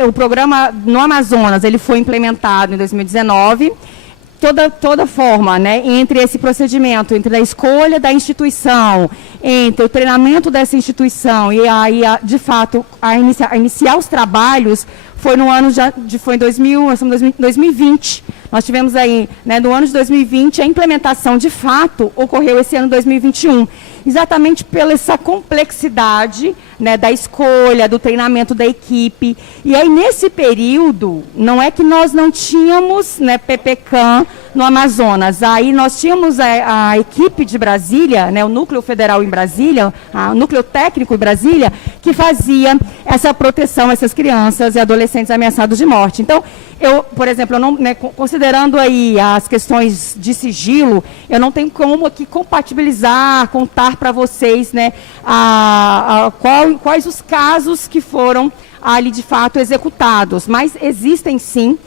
o programa no Amazonas, ele foi implementado em 2019, toda forma, né, entre esse procedimento, entre a escolha da instituição, entre o treinamento dessa instituição e aí, de fato, iniciar os trabalhos, foi no ano foi em 2020. Nós tivemos aí, né, no ano de 2020, a implementação de fato ocorreu esse ano 2021. exatamente pela essa complexidade, né, da escolha, do treinamento da equipe. E aí, nesse período, não é que nós não tínhamos, né, PPCAM no Amazonas. Aí nós tínhamos a equipe de Brasília, né, o Núcleo Federal em Brasília, o Núcleo Técnico em Brasília, que fazia essa proteção a essas crianças e adolescentes ameaçados de morte. Então, eu, por exemplo, eu não, né, considerando aí as questões de sigilo, eu não tenho como aqui compatibilizar, contar para vocês, né, quais os casos que foram ali de fato executados, mas existem sim,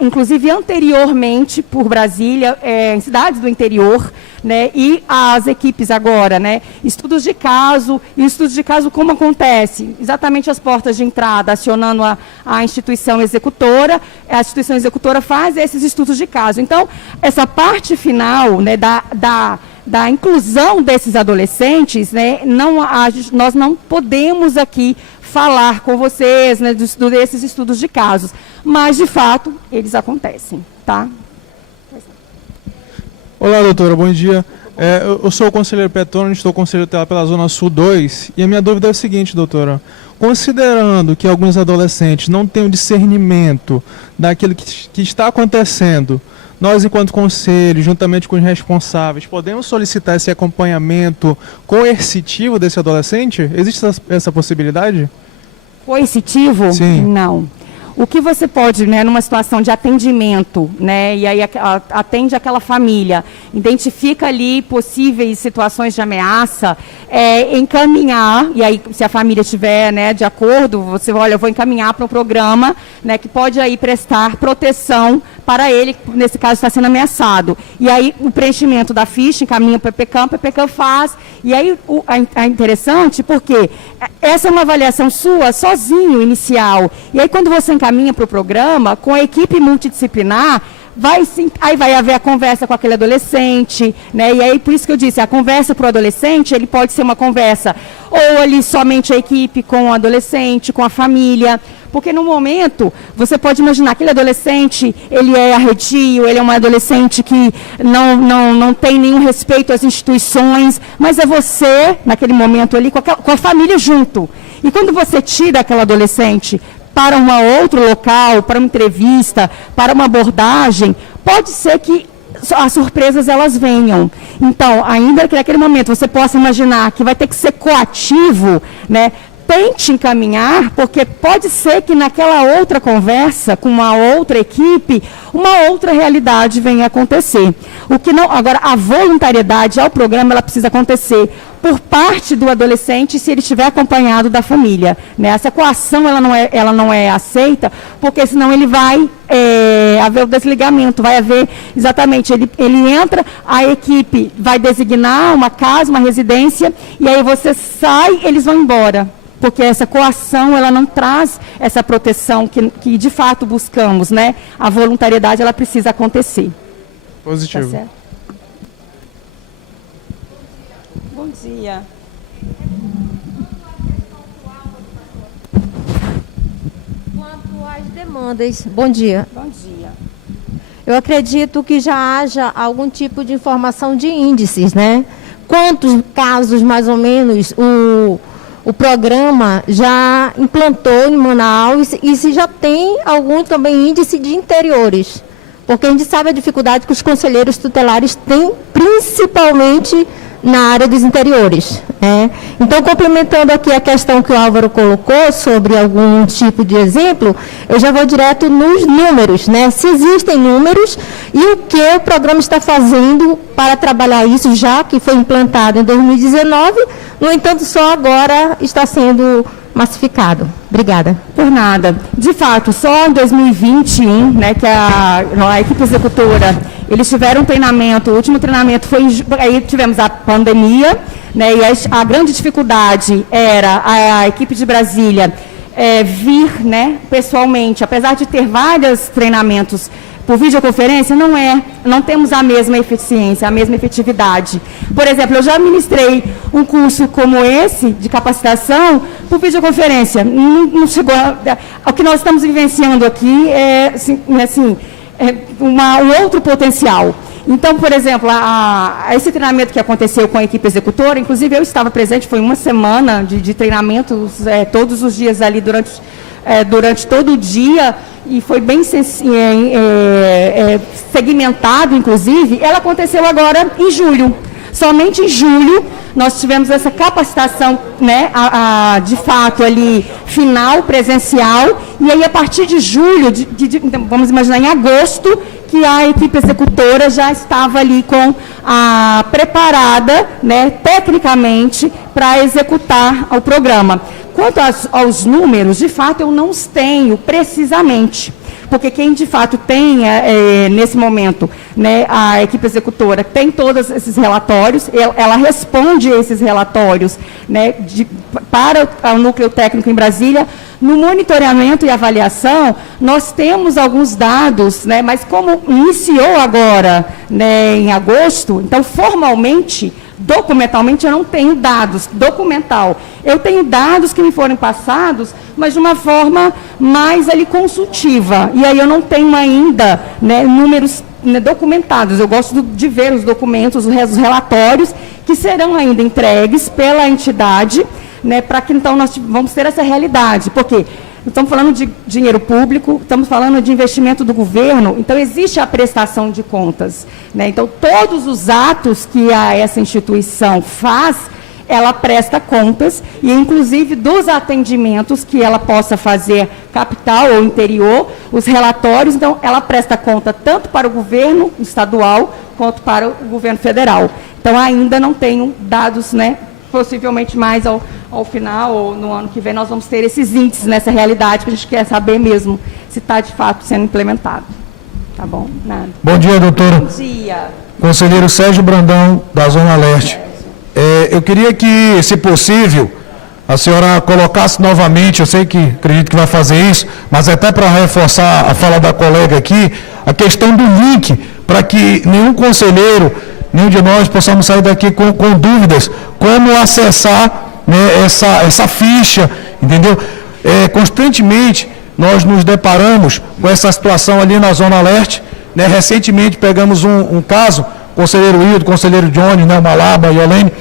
inclusive anteriormente por Brasília, em cidades do interior, né, e as equipes agora, né, estudos de caso, e estudos de caso como acontece? Exatamente as portas de entrada, acionando a instituição executora, a instituição executora faz esses estudos de caso. Então, essa parte final, né, da inclusão desses adolescentes, né, nós não podemos aqui falar com vocês, né, desses estudos de casos, mas, de fato, eles acontecem, tá? Olá, doutora, bom dia. Eu sou o conselheiro Petrone, estou conselheiro tutelar pela Zona Sul 2, e a minha dúvida é o seguinte, doutora, considerando que alguns adolescentes não têm o discernimento daquilo que está acontecendo, nós, enquanto conselho, juntamente com os responsáveis, podemos solicitar esse acompanhamento coercitivo desse adolescente? Existe essa possibilidade? Coercitivo? Sim. Não. O que você pode, né, numa situação de atendimento, né, e aí atende aquela família, identifica ali possíveis situações de ameaça, encaminhar, e aí se a família estiver, né, de acordo, você olha, eu vou encaminhar para um programa, né, que pode aí prestar proteção para ele, que nesse caso está sendo ameaçado. E aí o preenchimento da ficha encaminha para o PPCAM faz, e aí é interessante porque essa é uma avaliação sua sozinho, inicial, e aí quando você encaminha para o programa, com a equipe multidisciplinar, aí vai haver a conversa com aquele adolescente, né? E aí, por isso que eu disse, a conversa para o adolescente, ele pode ser uma conversa, ou ali somente a equipe com o adolescente, com a família, porque no momento, você pode imaginar, aquele adolescente, ele é arredio, ele é um adolescente que não tem nenhum respeito às instituições, mas é você, naquele momento ali, com a família junto. E quando você tira aquele adolescente para um outro local, para uma entrevista, para uma abordagem, pode ser que as surpresas elas venham. Então, ainda que naquele momento você possa imaginar que vai ter que ser coativo, né? Tente encaminhar, porque pode ser que naquela outra conversa com uma outra equipe, uma outra realidade venha a acontecer. Agora, a voluntariedade ao programa, ela precisa acontecer por parte do adolescente, se ele estiver acompanhado da família, né? Essa coação, ela não é aceita, porque senão ele vai haver o desligamento, vai haver, exatamente, ele entra, a equipe vai designar uma casa, uma residência, e aí você sai, eles vão embora. Porque essa coação, ela não traz essa proteção que de fato buscamos, né? A voluntariedade, ela precisa acontecer. Positivo. Tá certo? Bom dia. Quanto às demandas, bom dia. Bom dia. Eu acredito que já haja algum tipo de informação de índices, né? Quantos casos, mais ou menos, o programa já implantou em Manaus e se já tem algum também índice de interiores. Porque a gente sabe a dificuldade que os conselheiros tutelares têm, principalmente na área dos interiores, né? Então, complementando aqui a questão que o Álvaro colocou sobre algum tipo de exemplo, eu já vou direto nos números, né? Se existem números e o que o programa está fazendo para trabalhar isso, já que foi implantado em 2019, no entanto, só agora está sendo massificado. Obrigada. Por nada. De fato, só em 2021, né, que a equipe executora, eles tiveram um treinamento, o último treinamento foi, aí tivemos a pandemia, né, e a grande dificuldade era a equipe de Brasília vir, né, pessoalmente, apesar de ter vários treinamentos por videoconferência, não temos a mesma eficiência, a mesma efetividade. Por exemplo, eu já ministrei um curso como esse, de capacitação, por videoconferência. Não chegou o que nós estamos vivenciando aqui um outro potencial. Então, por exemplo, esse treinamento que aconteceu com a equipe executora, inclusive eu estava presente, foi uma semana de treinamentos, todos os dias ali durante todo o dia, e foi bem segmentado, inclusive. Ela aconteceu agora em julho. Somente em julho nós tivemos essa capacitação, né, de fato ali final presencial, e aí a partir de julho, vamos imaginar em agosto, que a equipe executora já estava ali preparada, né, tecnicamente para executar o programa. Quanto aos números, de fato eu não os tenho precisamente, porque quem de fato tem, nesse momento, né, a equipe executora tem todos esses relatórios, ela responde esses relatórios, né, para o núcleo técnico em Brasília. No monitoramento e avaliação, nós temos alguns dados, né, mas como iniciou agora, né, em agosto, então formalmente, documentalmente, eu não tenho dados documental. Eu tenho dados que me foram passados, mas de uma forma mais ali consultiva. E aí eu não tenho ainda, né, números, né, documentados. Eu gosto de ver os documentos, os relatórios, que serão ainda entregues pela entidade, né, para que então nós vamos ter essa realidade. Porque estamos falando de dinheiro público, estamos falando de investimento do governo, então existe a prestação de contas, né? Então, todos os atos que essa instituição faz, ela presta contas, e inclusive dos atendimentos que ela possa fazer, capital ou interior, os relatórios, então ela presta conta tanto para o governo estadual, quanto para o governo federal. Então, ainda não tenho dados, né? Possivelmente mais ao final ou no ano que vem nós vamos ter esses índices nessa realidade, que a gente quer saber mesmo se está de fato sendo implementado. Tá bom? Nada. Bom dia, doutora. Bom dia. Conselheiro Sérgio Brandão, da Zona Leste. Eu queria que, se possível, a senhora colocasse novamente, eu sei que acredito que vai fazer isso, mas até para reforçar a fala da colega aqui, a questão do link, para que nenhum conselheiro, nenhum de nós possamos sair daqui com dúvidas, como acessar, né, essa ficha, entendeu? Constantemente nós nos deparamos com essa situação ali na Zona Leste, né? Recentemente pegamos um caso, conselheiro Hildo, conselheiro Johnny, né, Malaba, Yolene,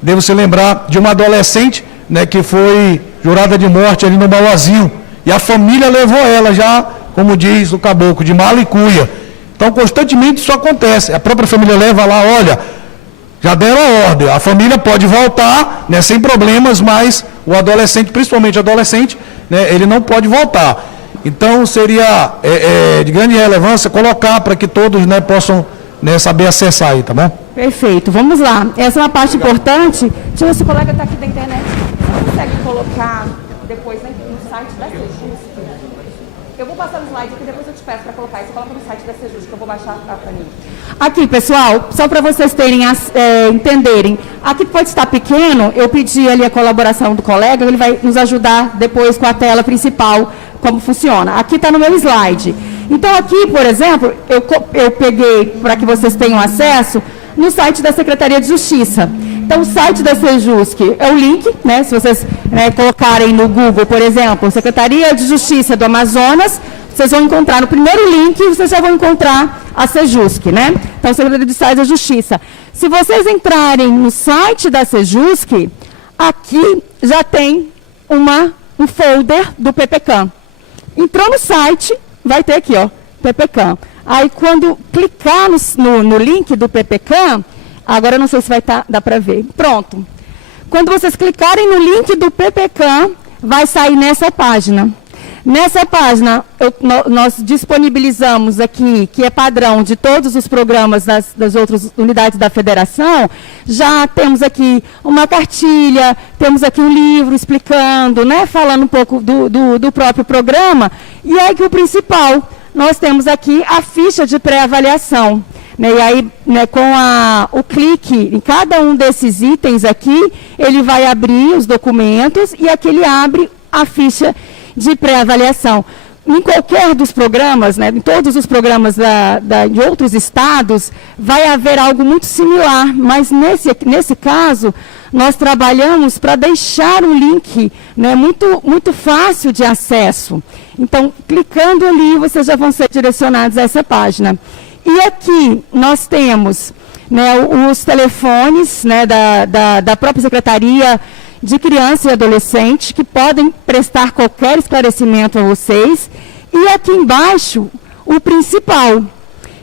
devo se lembrar de uma adolescente, né, que foi jurada de morte ali no Bauazinho, e a família levou ela já, como diz o caboclo, de mala e cuia. Então, constantemente isso acontece. A própria família leva lá, olha, já deram a ordem, a família pode voltar, né, sem problemas, mas o adolescente, principalmente o adolescente, né, ele não pode voltar. Então, seria de grande relevância colocar para que todos, né, possam, né, saber acessar aí, tá bom? Perfeito, vamos lá. Essa é uma parte importante. Deixa eu ver se o colega está aqui da internet. Você consegue colocar depois, né, no site da Sejusc? Eu vou passar no slide aqui, depois eu te peço para colocar. Você coloca no site da Sejusc, que eu vou baixar a planilha. Aqui, pessoal, só para vocês entenderem, aqui pode estar pequeno, eu pedi ali a colaboração do colega, ele vai nos ajudar depois com a tela principal, como funciona. Aqui está no meu slide. Então, aqui, por exemplo, eu peguei, para que vocês tenham acesso, no site da Secretaria de Justiça. Então, o site da Sejusc é o link, né, se vocês, né, colocarem no Google, por exemplo, Secretaria de Justiça do Amazonas, vocês vão encontrar no primeiro link, vocês já vão encontrar a Sejusc, né? Então, Secretaria de Estado da Justiça. Se vocês entrarem no site da Sejusc, aqui já tem um folder do PPCAM. Entrou no site, vai ter aqui, ó, PPCAM. Aí, quando clicar no link do PPCAM, agora eu não sei se vai dar para ver. Pronto. Quando vocês clicarem no link do PPCAM, vai sair nessa página. Nessa página, nós disponibilizamos aqui, que é padrão de todos os programas das outras unidades da federação, já temos aqui uma cartilha, temos aqui um livro explicando, né, falando um pouco do próprio programa, e aí que o principal, nós temos aqui a ficha de pré-avaliação. Né, e aí, né, com o clique em cada um desses itens aqui, ele vai abrir os documentos e aqui ele abre a ficha de pré-avaliação. Em qualquer dos programas, né, em todos os programas de outros estados, vai haver algo muito similar, mas nesse caso, nós trabalhamos para deixar um link, né, muito fácil de acesso. Então, clicando ali, vocês já vão ser direcionados a essa página. E aqui nós temos, né, os telefones, né, da própria Secretaria de Criança e Adolescente, que podem prestar qualquer esclarecimento a vocês. E aqui embaixo, o principal,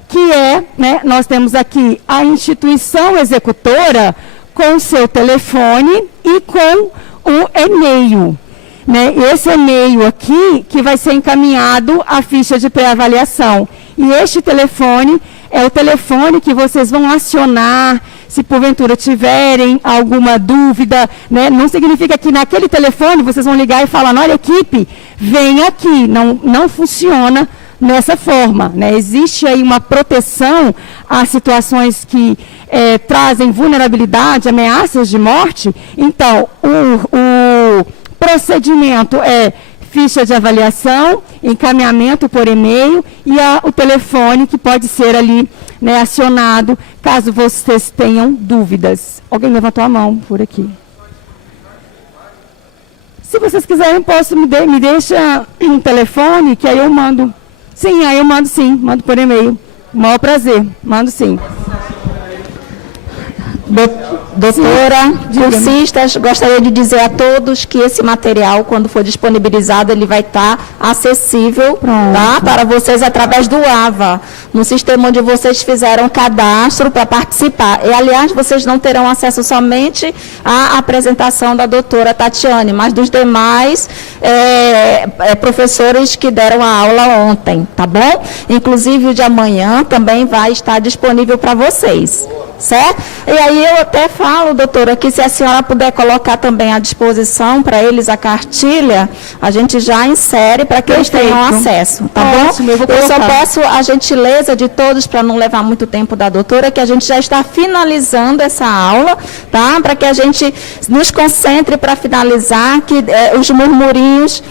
que é, né, nós temos aqui a instituição executora com seu telefone e com o e-mail. Né? Esse e-mail aqui que vai ser encaminhado à ficha de pré-avaliação. E este telefone é o telefone que vocês vão acionar se porventura tiverem alguma dúvida. Né? Não significa que naquele telefone vocês vão ligar e falar, olha, equipe, vem aqui. Não funciona nessa forma. Né? Existe aí uma proteção a situações que trazem vulnerabilidade, ameaças de morte. Então, o procedimento é ficha de avaliação, encaminhamento por e-mail e o telefone que pode ser ali, né, acionado caso vocês tenham dúvidas. Alguém levantou a mão por aqui. Se vocês quiserem, me deixa um telefone, que aí eu mando. Sim, aí eu mando sim, mando por e-mail. O maior prazer, mando sim. Doutora, cursistas, gostaria de dizer a todos que esse material, quando for disponibilizado, ele vai estar acessível, tá, para vocês através do AVA, no sistema onde vocês fizeram cadastro para participar. E, aliás, vocês não terão acesso somente à apresentação da doutora Tatiane, mas dos demais professores que deram a aula ontem, tá bom? Inclusive o de amanhã também vai estar disponível para vocês. Certo? E aí eu até falo, doutora, que se a senhora puder colocar também à disposição para eles a cartilha, a gente já insere para que eles tenham acesso, tá bom? Eu só peço a gentileza de todos, para não levar muito tempo da doutora, que a gente já está finalizando essa aula, tá? Para que a gente nos concentre para finalizar, que os murmurinhos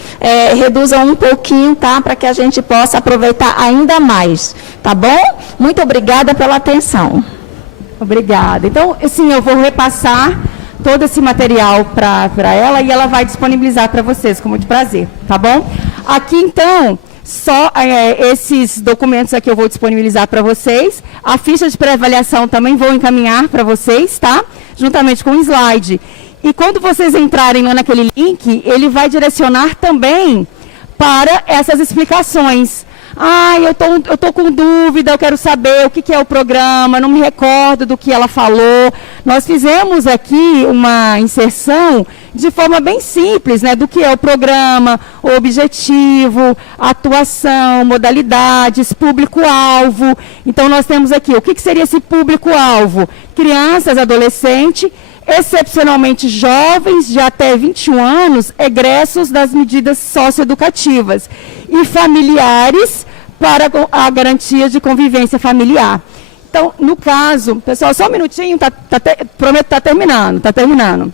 reduzam um pouquinho, tá? Para que a gente possa aproveitar ainda mais, tá bom? Muito obrigada pela atenção. Obrigada. Então, assim, eu vou repassar todo esse material para ela e ela vai disponibilizar para vocês, com muito prazer, tá bom? Aqui, então, só esses documentos aqui eu vou disponibilizar para vocês. A ficha de pré-avaliação também vou encaminhar para vocês, tá? Juntamente com o slide. E quando vocês entrarem lá naquele link, ele vai direcionar também para essas explicações. Eu tô com dúvida, eu quero saber o que é o programa, não me recordo do que ela falou. Nós fizemos aqui uma inserção de forma bem simples, né, do que é o programa, o objetivo, a atuação, modalidades, público-alvo. Então, nós temos aqui, o que seria esse público-alvo? Crianças, adolescentes, excepcionalmente jovens de até 21 anos, egressos das medidas socioeducativas e familiares para a garantia de convivência familiar. Então, no caso, pessoal, só um minutinho, prometo que está terminando.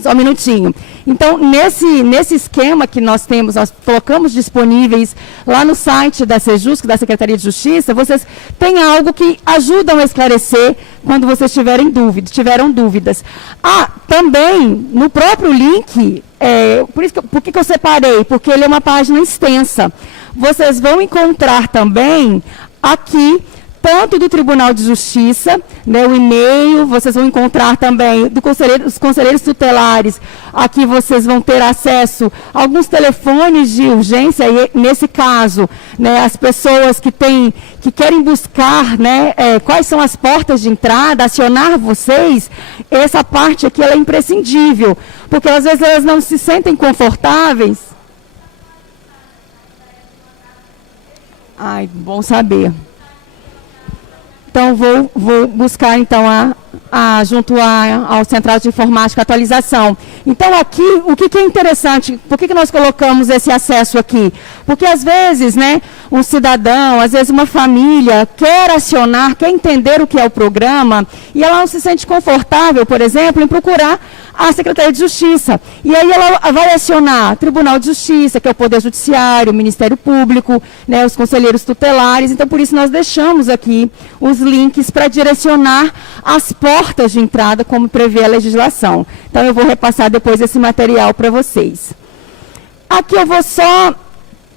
Só um minutinho. Então, nesse esquema que nós temos, nós colocamos disponíveis lá no site da Sejusc, da Secretaria de Justiça, vocês têm algo que ajudam a esclarecer quando vocês tiveram dúvidas. Também, no próprio link, por que eu separei? Porque ele é uma página extensa. Vocês vão encontrar também aqui tanto do Tribunal de Justiça, né, o e-mail, vocês vão encontrar também dos conselheiros tutelares, aqui vocês vão ter acesso a alguns telefones de urgência, e nesse caso, né, as pessoas que querem buscar, né, quais são as portas de entrada, acionar vocês, essa parte aqui ela é imprescindível, porque às vezes elas não se sentem confortáveis. Bom saber. Então, vou buscar, então, junto ao Central de Informática e Atualização. Então, aqui, o que é interessante, por que nós colocamos esse acesso aqui? Porque, às vezes, né, um cidadão, às vezes uma família, quer acionar, quer entender o que é o programa, e ela não se sente confortável, por exemplo, em procurar a Secretaria de Justiça. E aí ela vai acionar Tribunal de Justiça, que é o Poder Judiciário, o Ministério Público, né, os conselheiros tutelares. Então, por isso, nós deixamos aqui os links para direcionar as portas de entrada, como prevê a legislação. Então, eu vou repassar depois esse material para vocês. Aqui eu vou só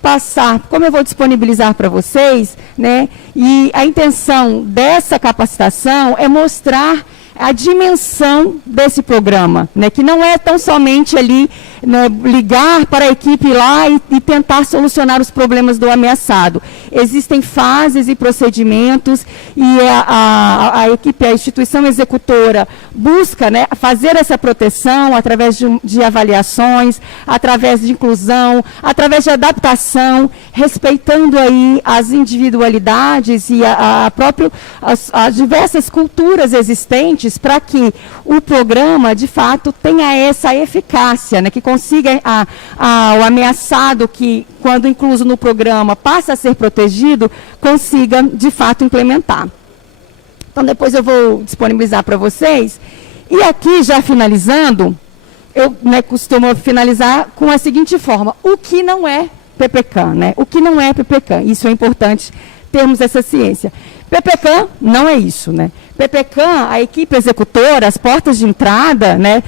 passar, como eu vou disponibilizar para vocês, né? E a intenção dessa capacitação é mostrar a dimensão desse programa, né, que não é tão somente ali, né, ligar para a equipe lá e tentar solucionar os problemas do ameaçado. Existem fases e procedimentos e a equipe, a instituição executora busca, né, fazer essa proteção através de avaliações, através de inclusão, através de adaptação, respeitando aí as individualidades e as diversas culturas existentes, para que o programa, de fato, tenha essa eficácia, né, que consiga o ameaçado que, quando incluso no programa, passa a ser protegido, consiga, de fato, implementar. Então, depois eu vou disponibilizar para vocês. E aqui, já finalizando, eu, né, costumo finalizar com a seguinte forma: o que não é PPCAM, né? O que não é PPCAM? Isso é importante termos essa ciência. PPCAM não é isso, né? PPCAM, a equipe executora, as portas de entrada, né?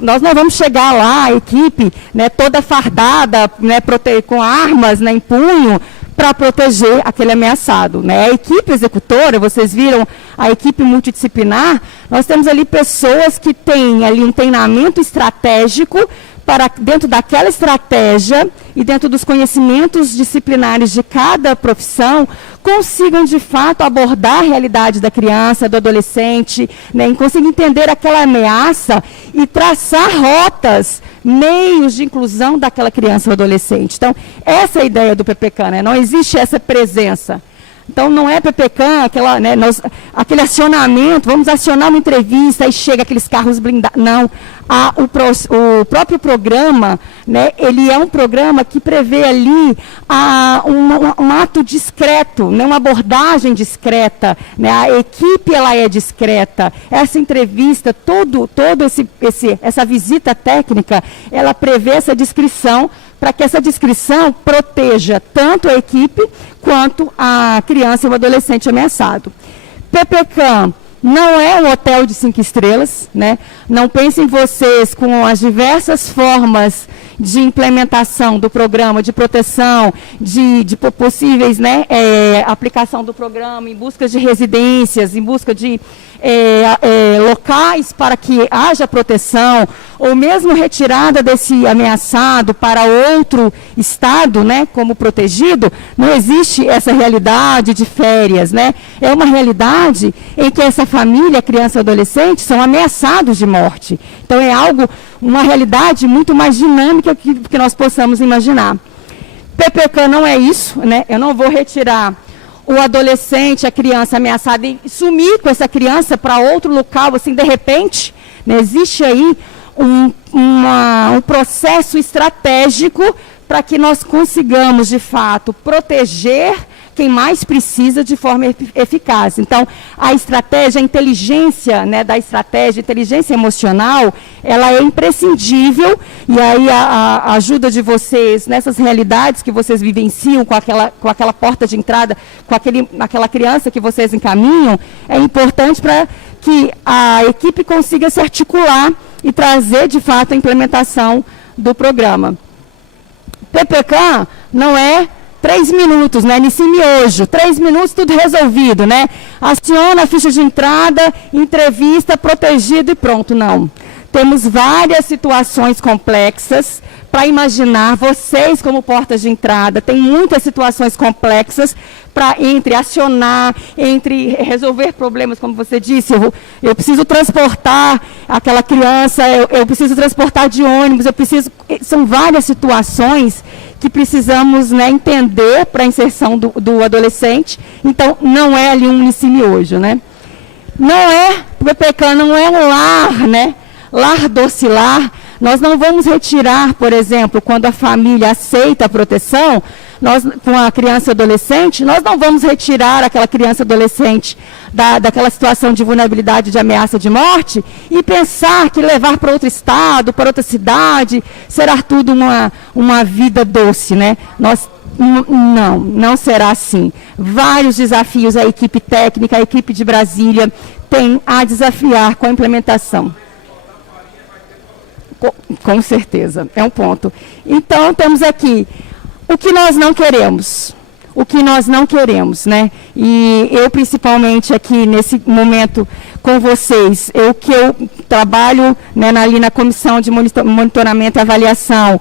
Nós não vamos chegar lá, a equipe, né, toda fardada, né, com armas, né, em punho, para proteger aquele ameaçado, né? A equipe executora, vocês viram a equipe multidisciplinar, nós temos ali pessoas que têm ali um treinamento estratégico para, dentro daquela estratégia e dentro dos conhecimentos disciplinares de cada profissão, consigam, de fato, abordar a realidade da criança, do adolescente, né, e conseguir entender aquela ameaça e traçar rotas, meios de inclusão daquela criança ou adolescente. Então, essa é a ideia do PPCAM, né? Não existe essa presença. Então, não é PPCAM, né, aquele acionamento, vamos acionar uma entrevista e chega aqueles carros blindados. Não. O próprio programa, né, ele é um programa que prevê ali um ato discreto, né, uma abordagem discreta. Né, a equipe ela é discreta. Essa entrevista, essa visita técnica, ela prevê essa descrição, para que essa descrição proteja tanto a equipe quanto a criança e o adolescente ameaçado. PPCAM não é um hotel de 5 estrelas, né? Não pensem vocês com as diversas formas de implementação do programa, de proteção, de possíveis, né, aplicação do programa em busca de residências, em busca de locais para que haja proteção, ou mesmo retirada desse ameaçado para outro estado, né, como protegido. Não existe essa realidade de férias, né? É uma realidade em que essa família, criança e adolescente, são ameaçados de morte. Então é uma realidade muito mais dinâmica que nós possamos imaginar. PPCAM não é isso, né? Eu não vou retirar o adolescente, a criança ameaçada e sumir com essa criança para outro local, assim, de repente, né? Existe aí um processo estratégico para que nós consigamos, de fato, proteger quem mais precisa de forma eficaz. Então, a estratégia, a inteligência, né, da estratégia, a inteligência emocional, ela é imprescindível, e aí a ajuda de vocês nessas realidades que vocês vivenciam com aquela porta de entrada, com aquela criança que vocês encaminham, é importante para que a equipe consiga se articular e trazer, de fato, a implementação do programa. PPCAM não é 3 minutos, né? Nesse miojo, 3 minutos, tudo resolvido, né? Aciona a ficha de entrada, entrevista, protegido e pronto. Não. Temos várias situações complexas para imaginar. Vocês, como portas de entrada, tem muitas situações complexas entre acionar, entre resolver problemas, como você disse. Eu preciso transportar aquela criança, eu preciso transportar de ônibus, são várias situações que precisamos, né, entender para a inserção do adolescente. Então, não é ali um miojo, né? O PPCAM não é um lar, né? Lar docilar. Nós não vamos retirar, por exemplo, quando a família aceita a proteção, com a criança e adolescente, nós não vamos retirar aquela criança e adolescente daquela situação de vulnerabilidade, de ameaça de morte, e pensar que levar para outro estado, para outra cidade, será tudo uma vida doce, né? Não será assim. Vários desafios a equipe técnica, a equipe de Brasília tem a desafiar com a implementação. Com certeza, é um ponto. Então, temos aqui O que nós não queremos? O que nós não queremos, né? E eu, principalmente, aqui nesse momento com vocês, eu trabalho, né, ali na comissão de monitoramento e avaliação,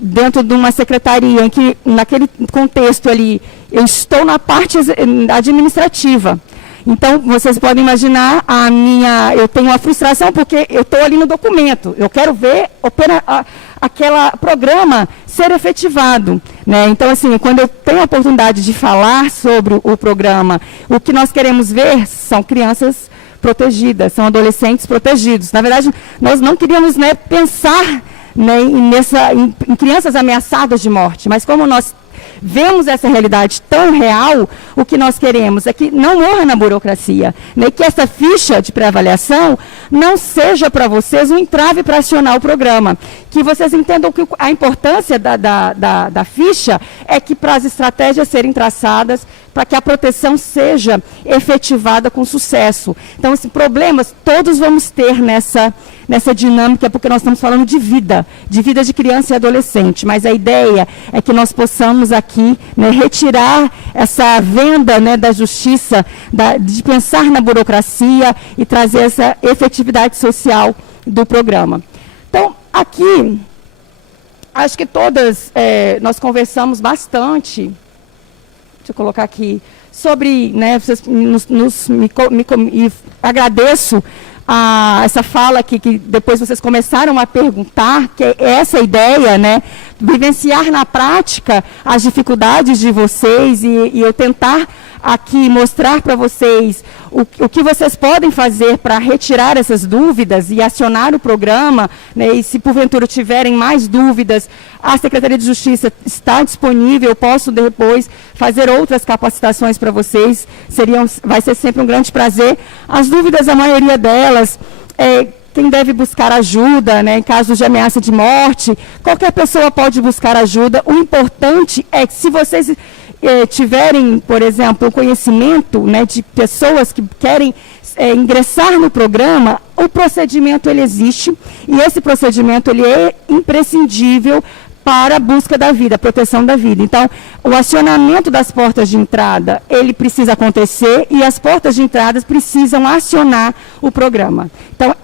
dentro de uma secretaria em que, naquele contexto ali, eu estou na parte administrativa. Então, vocês podem imaginar eu tenho uma frustração porque eu estou ali no documento, eu quero ver aquele programa ser efetivado, né? Então, assim, quando eu tenho a oportunidade de falar sobre o programa, o que nós queremos ver são crianças protegidas, são adolescentes protegidos. Na verdade, nós não queríamos, né, pensar, né, em crianças ameaçadas de morte, mas como nós vemos essa realidade tão real, o que nós queremos é que não morra na burocracia, né? Que essa ficha de pré-avaliação não seja para vocês um entrave para acionar o programa. Que vocês entendam que a importância da ficha é que para as estratégias serem traçadas, para que a proteção seja efetivada com sucesso. Então, assim, problemas todos vamos ter nessa dinâmica, porque nós estamos falando de vida de criança e adolescente, mas a ideia é que nós possamos aqui, né, retirar essa venda, né, da justiça, de pensar na burocracia e trazer essa efetividade social do programa. Então, aqui, acho que todas, nós conversamos bastante, deixa eu colocar aqui, sobre, né, vocês e agradeço essa fala aqui, que depois vocês começaram a perguntar, que é essa ideia, né, vivenciar na prática as dificuldades de vocês e eu tentar aqui mostrar para vocês o que vocês podem fazer para retirar essas dúvidas e acionar o programa, né, e se porventura tiverem mais dúvidas, a Secretaria de Justiça está disponível, eu posso depois fazer outras capacitações para vocês, vai ser sempre um grande prazer. As dúvidas, a maioria delas, quem deve buscar ajuda, né, em caso de ameaça de morte, qualquer pessoa pode buscar ajuda. O importante é que, se vocês tiverem, por exemplo, conhecimento, né, de pessoas que querem ingressar no programa, o procedimento ele existe e esse procedimento ele é imprescindível para a busca da vida, a proteção da vida. Então, o acionamento das portas de entrada, ele precisa acontecer e as portas de entrada precisam acionar o programa. Então,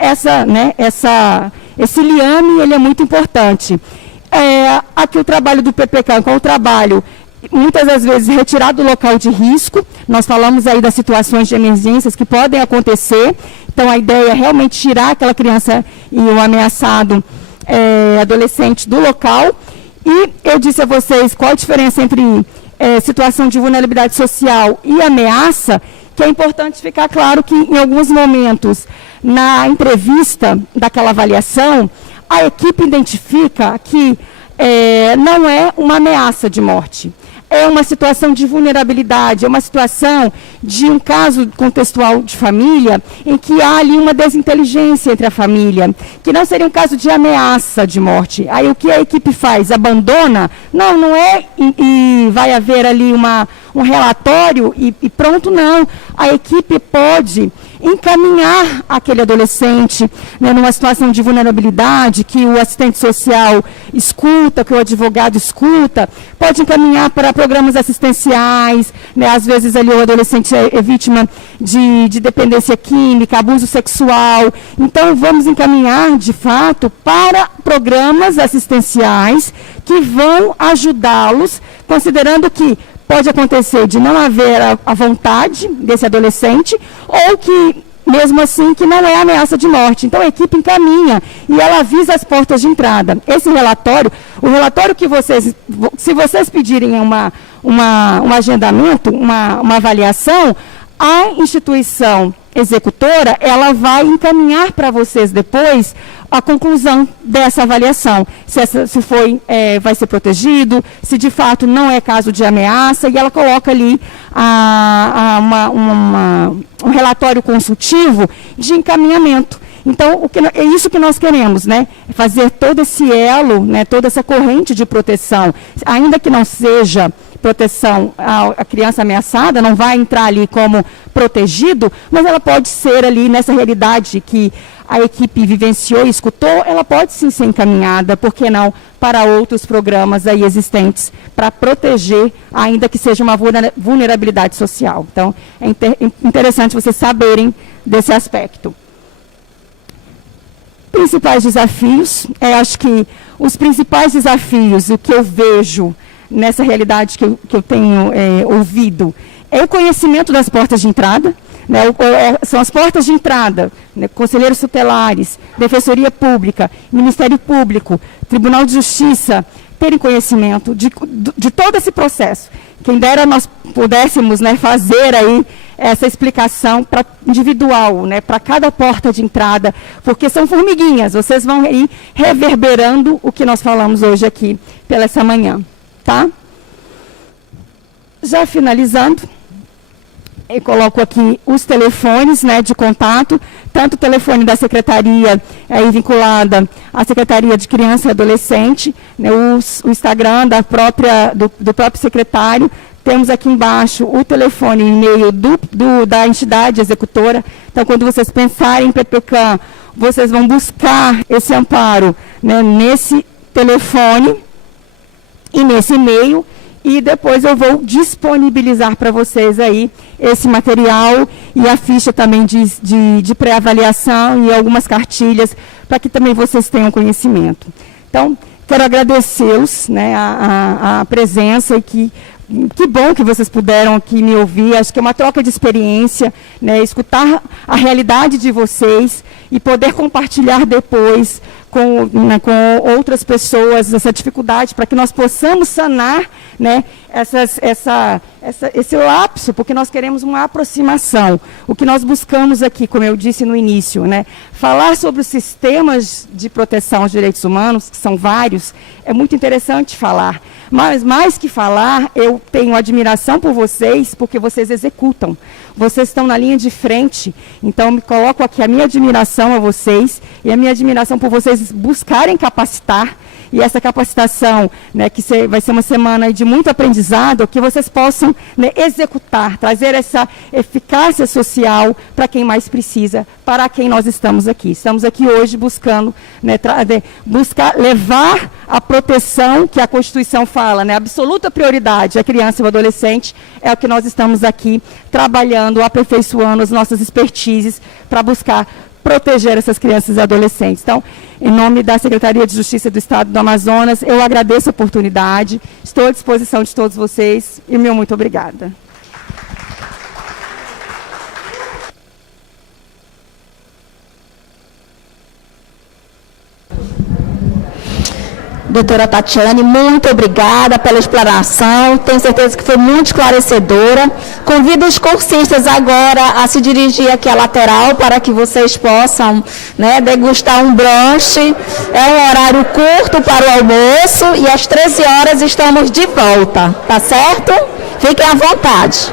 esse liame, ele é muito importante. Aqui o trabalho do PPK, com o trabalho, muitas das vezes retirado do local de risco, nós falamos aí das situações de emergências que podem acontecer, então a ideia é realmente tirar aquela criança e o ameaçado adolescente do local. E eu disse a vocês qual a diferença entre situação de vulnerabilidade social e ameaça, que é importante ficar claro que em alguns momentos, na entrevista daquela avaliação, a equipe identifica que não é uma ameaça de morte. É uma situação de vulnerabilidade, é uma situação de um caso contextual de família em que há ali uma desinteligência entre a família, que não seria um caso de ameaça de morte. Aí o que a equipe faz? Abandona? Não é e vai haver ali um relatório e pronto, não. A equipe pode encaminhar aquele adolescente, né, numa situação de vulnerabilidade, que o assistente social escuta, que o advogado escuta, pode encaminhar para programas assistenciais, né, às vezes ali o adolescente é vítima de dependência química, abuso sexual. Então, vamos encaminhar, de fato, para programas assistenciais que vão ajudá-los, considerando que pode acontecer de não haver a vontade desse adolescente, ou que, mesmo assim, que não é ameaça de morte. Então, a equipe encaminha e ela avisa as portas de entrada. Esse relatório, o relatório que vocês, se vocês pedirem um agendamento, uma avaliação, a instituição executora, ela vai encaminhar para vocês depois a conclusão dessa avaliação, se vai ser protegido, se de fato não é caso de ameaça, e ela coloca ali um relatório consultivo de encaminhamento. Então, é isso que nós queremos, né? Fazer todo esse elo, né, toda essa corrente de proteção, ainda que não seja proteção à criança ameaçada, não vai entrar ali como protegido, mas ela pode ser ali nessa realidade que a equipe vivenciou e escutou, ela pode sim ser encaminhada, por que não, para outros programas aí existentes, para proteger, ainda que seja uma vulnerabilidade social. Então, é interessante vocês saberem desse aspecto. Principais desafios, acho que os principais desafios, o que eu vejo nessa realidade que eu tenho ouvido, é o conhecimento das portas de entrada, né, são as portas de entrada, né, conselheiros tutelares, Defensoria Pública, Ministério Público, Tribunal de Justiça, terem conhecimento de todo esse processo. Quem dera nós pudéssemos, né, fazer aí essa explicação individual, né, para cada porta de entrada, porque são formiguinhas, vocês vão ir reverberando o que nós falamos hoje aqui pela essa manhã, tá? Já finalizando, eu coloco aqui os telefones, né, de contato, tanto o telefone da secretaria aí vinculada à Secretaria de Criança e Adolescente, né, o Instagram do próprio secretário. Temos aqui embaixo o telefone e e-mail da entidade executora. Então, quando vocês pensarem em PPCAM, vocês vão buscar esse amparo, né, nesse telefone e nesse e-mail. E depois eu vou disponibilizar para vocês aí esse material e a ficha também de pré-avaliação e algumas cartilhas para que também vocês tenham conhecimento. Então, quero agradecê-los, né, a presença e que bom que vocês puderam aqui me ouvir. Acho que é uma troca de experiência, né, escutar a realidade de vocês e poder compartilhar depois com outras pessoas essa dificuldade, para que nós possamos sanar, né, esse lapso, porque nós queremos uma aproximação. O que nós buscamos aqui, como eu disse no início, né, falar sobre os sistemas de proteção aos direitos humanos, que são vários, é muito interessante falar. Mas, mais que falar, eu tenho admiração por vocês, porque vocês executam. Vocês estão na linha de frente. Então, me coloco aqui a minha admiração a vocês e a minha admiração por vocês buscarem capacitar. E essa capacitação, né, que vai ser uma semana de muito aprendizado, que vocês possam, né, executar, trazer essa eficácia social para quem mais precisa, para quem nós estamos aqui. Estamos aqui hoje buscando, né, levar a proteção que a Constituição fala, né, absoluta prioridade à criança e ao adolescente, é o que nós estamos aqui trabalhando, aperfeiçoando as nossas expertises para buscar proteger essas crianças e adolescentes. Então, em nome da Secretaria de Justiça do Estado do Amazonas, eu agradeço a oportunidade, estou à disposição de todos vocês e meu muito obrigada. Doutora Tatiane, muito obrigada pela explanação, tenho certeza que foi muito esclarecedora. Convido os cursistas agora a se dirigir aqui à lateral para que vocês possam, né, degustar um brunch. É um horário curto para o almoço e às 13 horas estamos de volta, tá certo? Fiquem à vontade.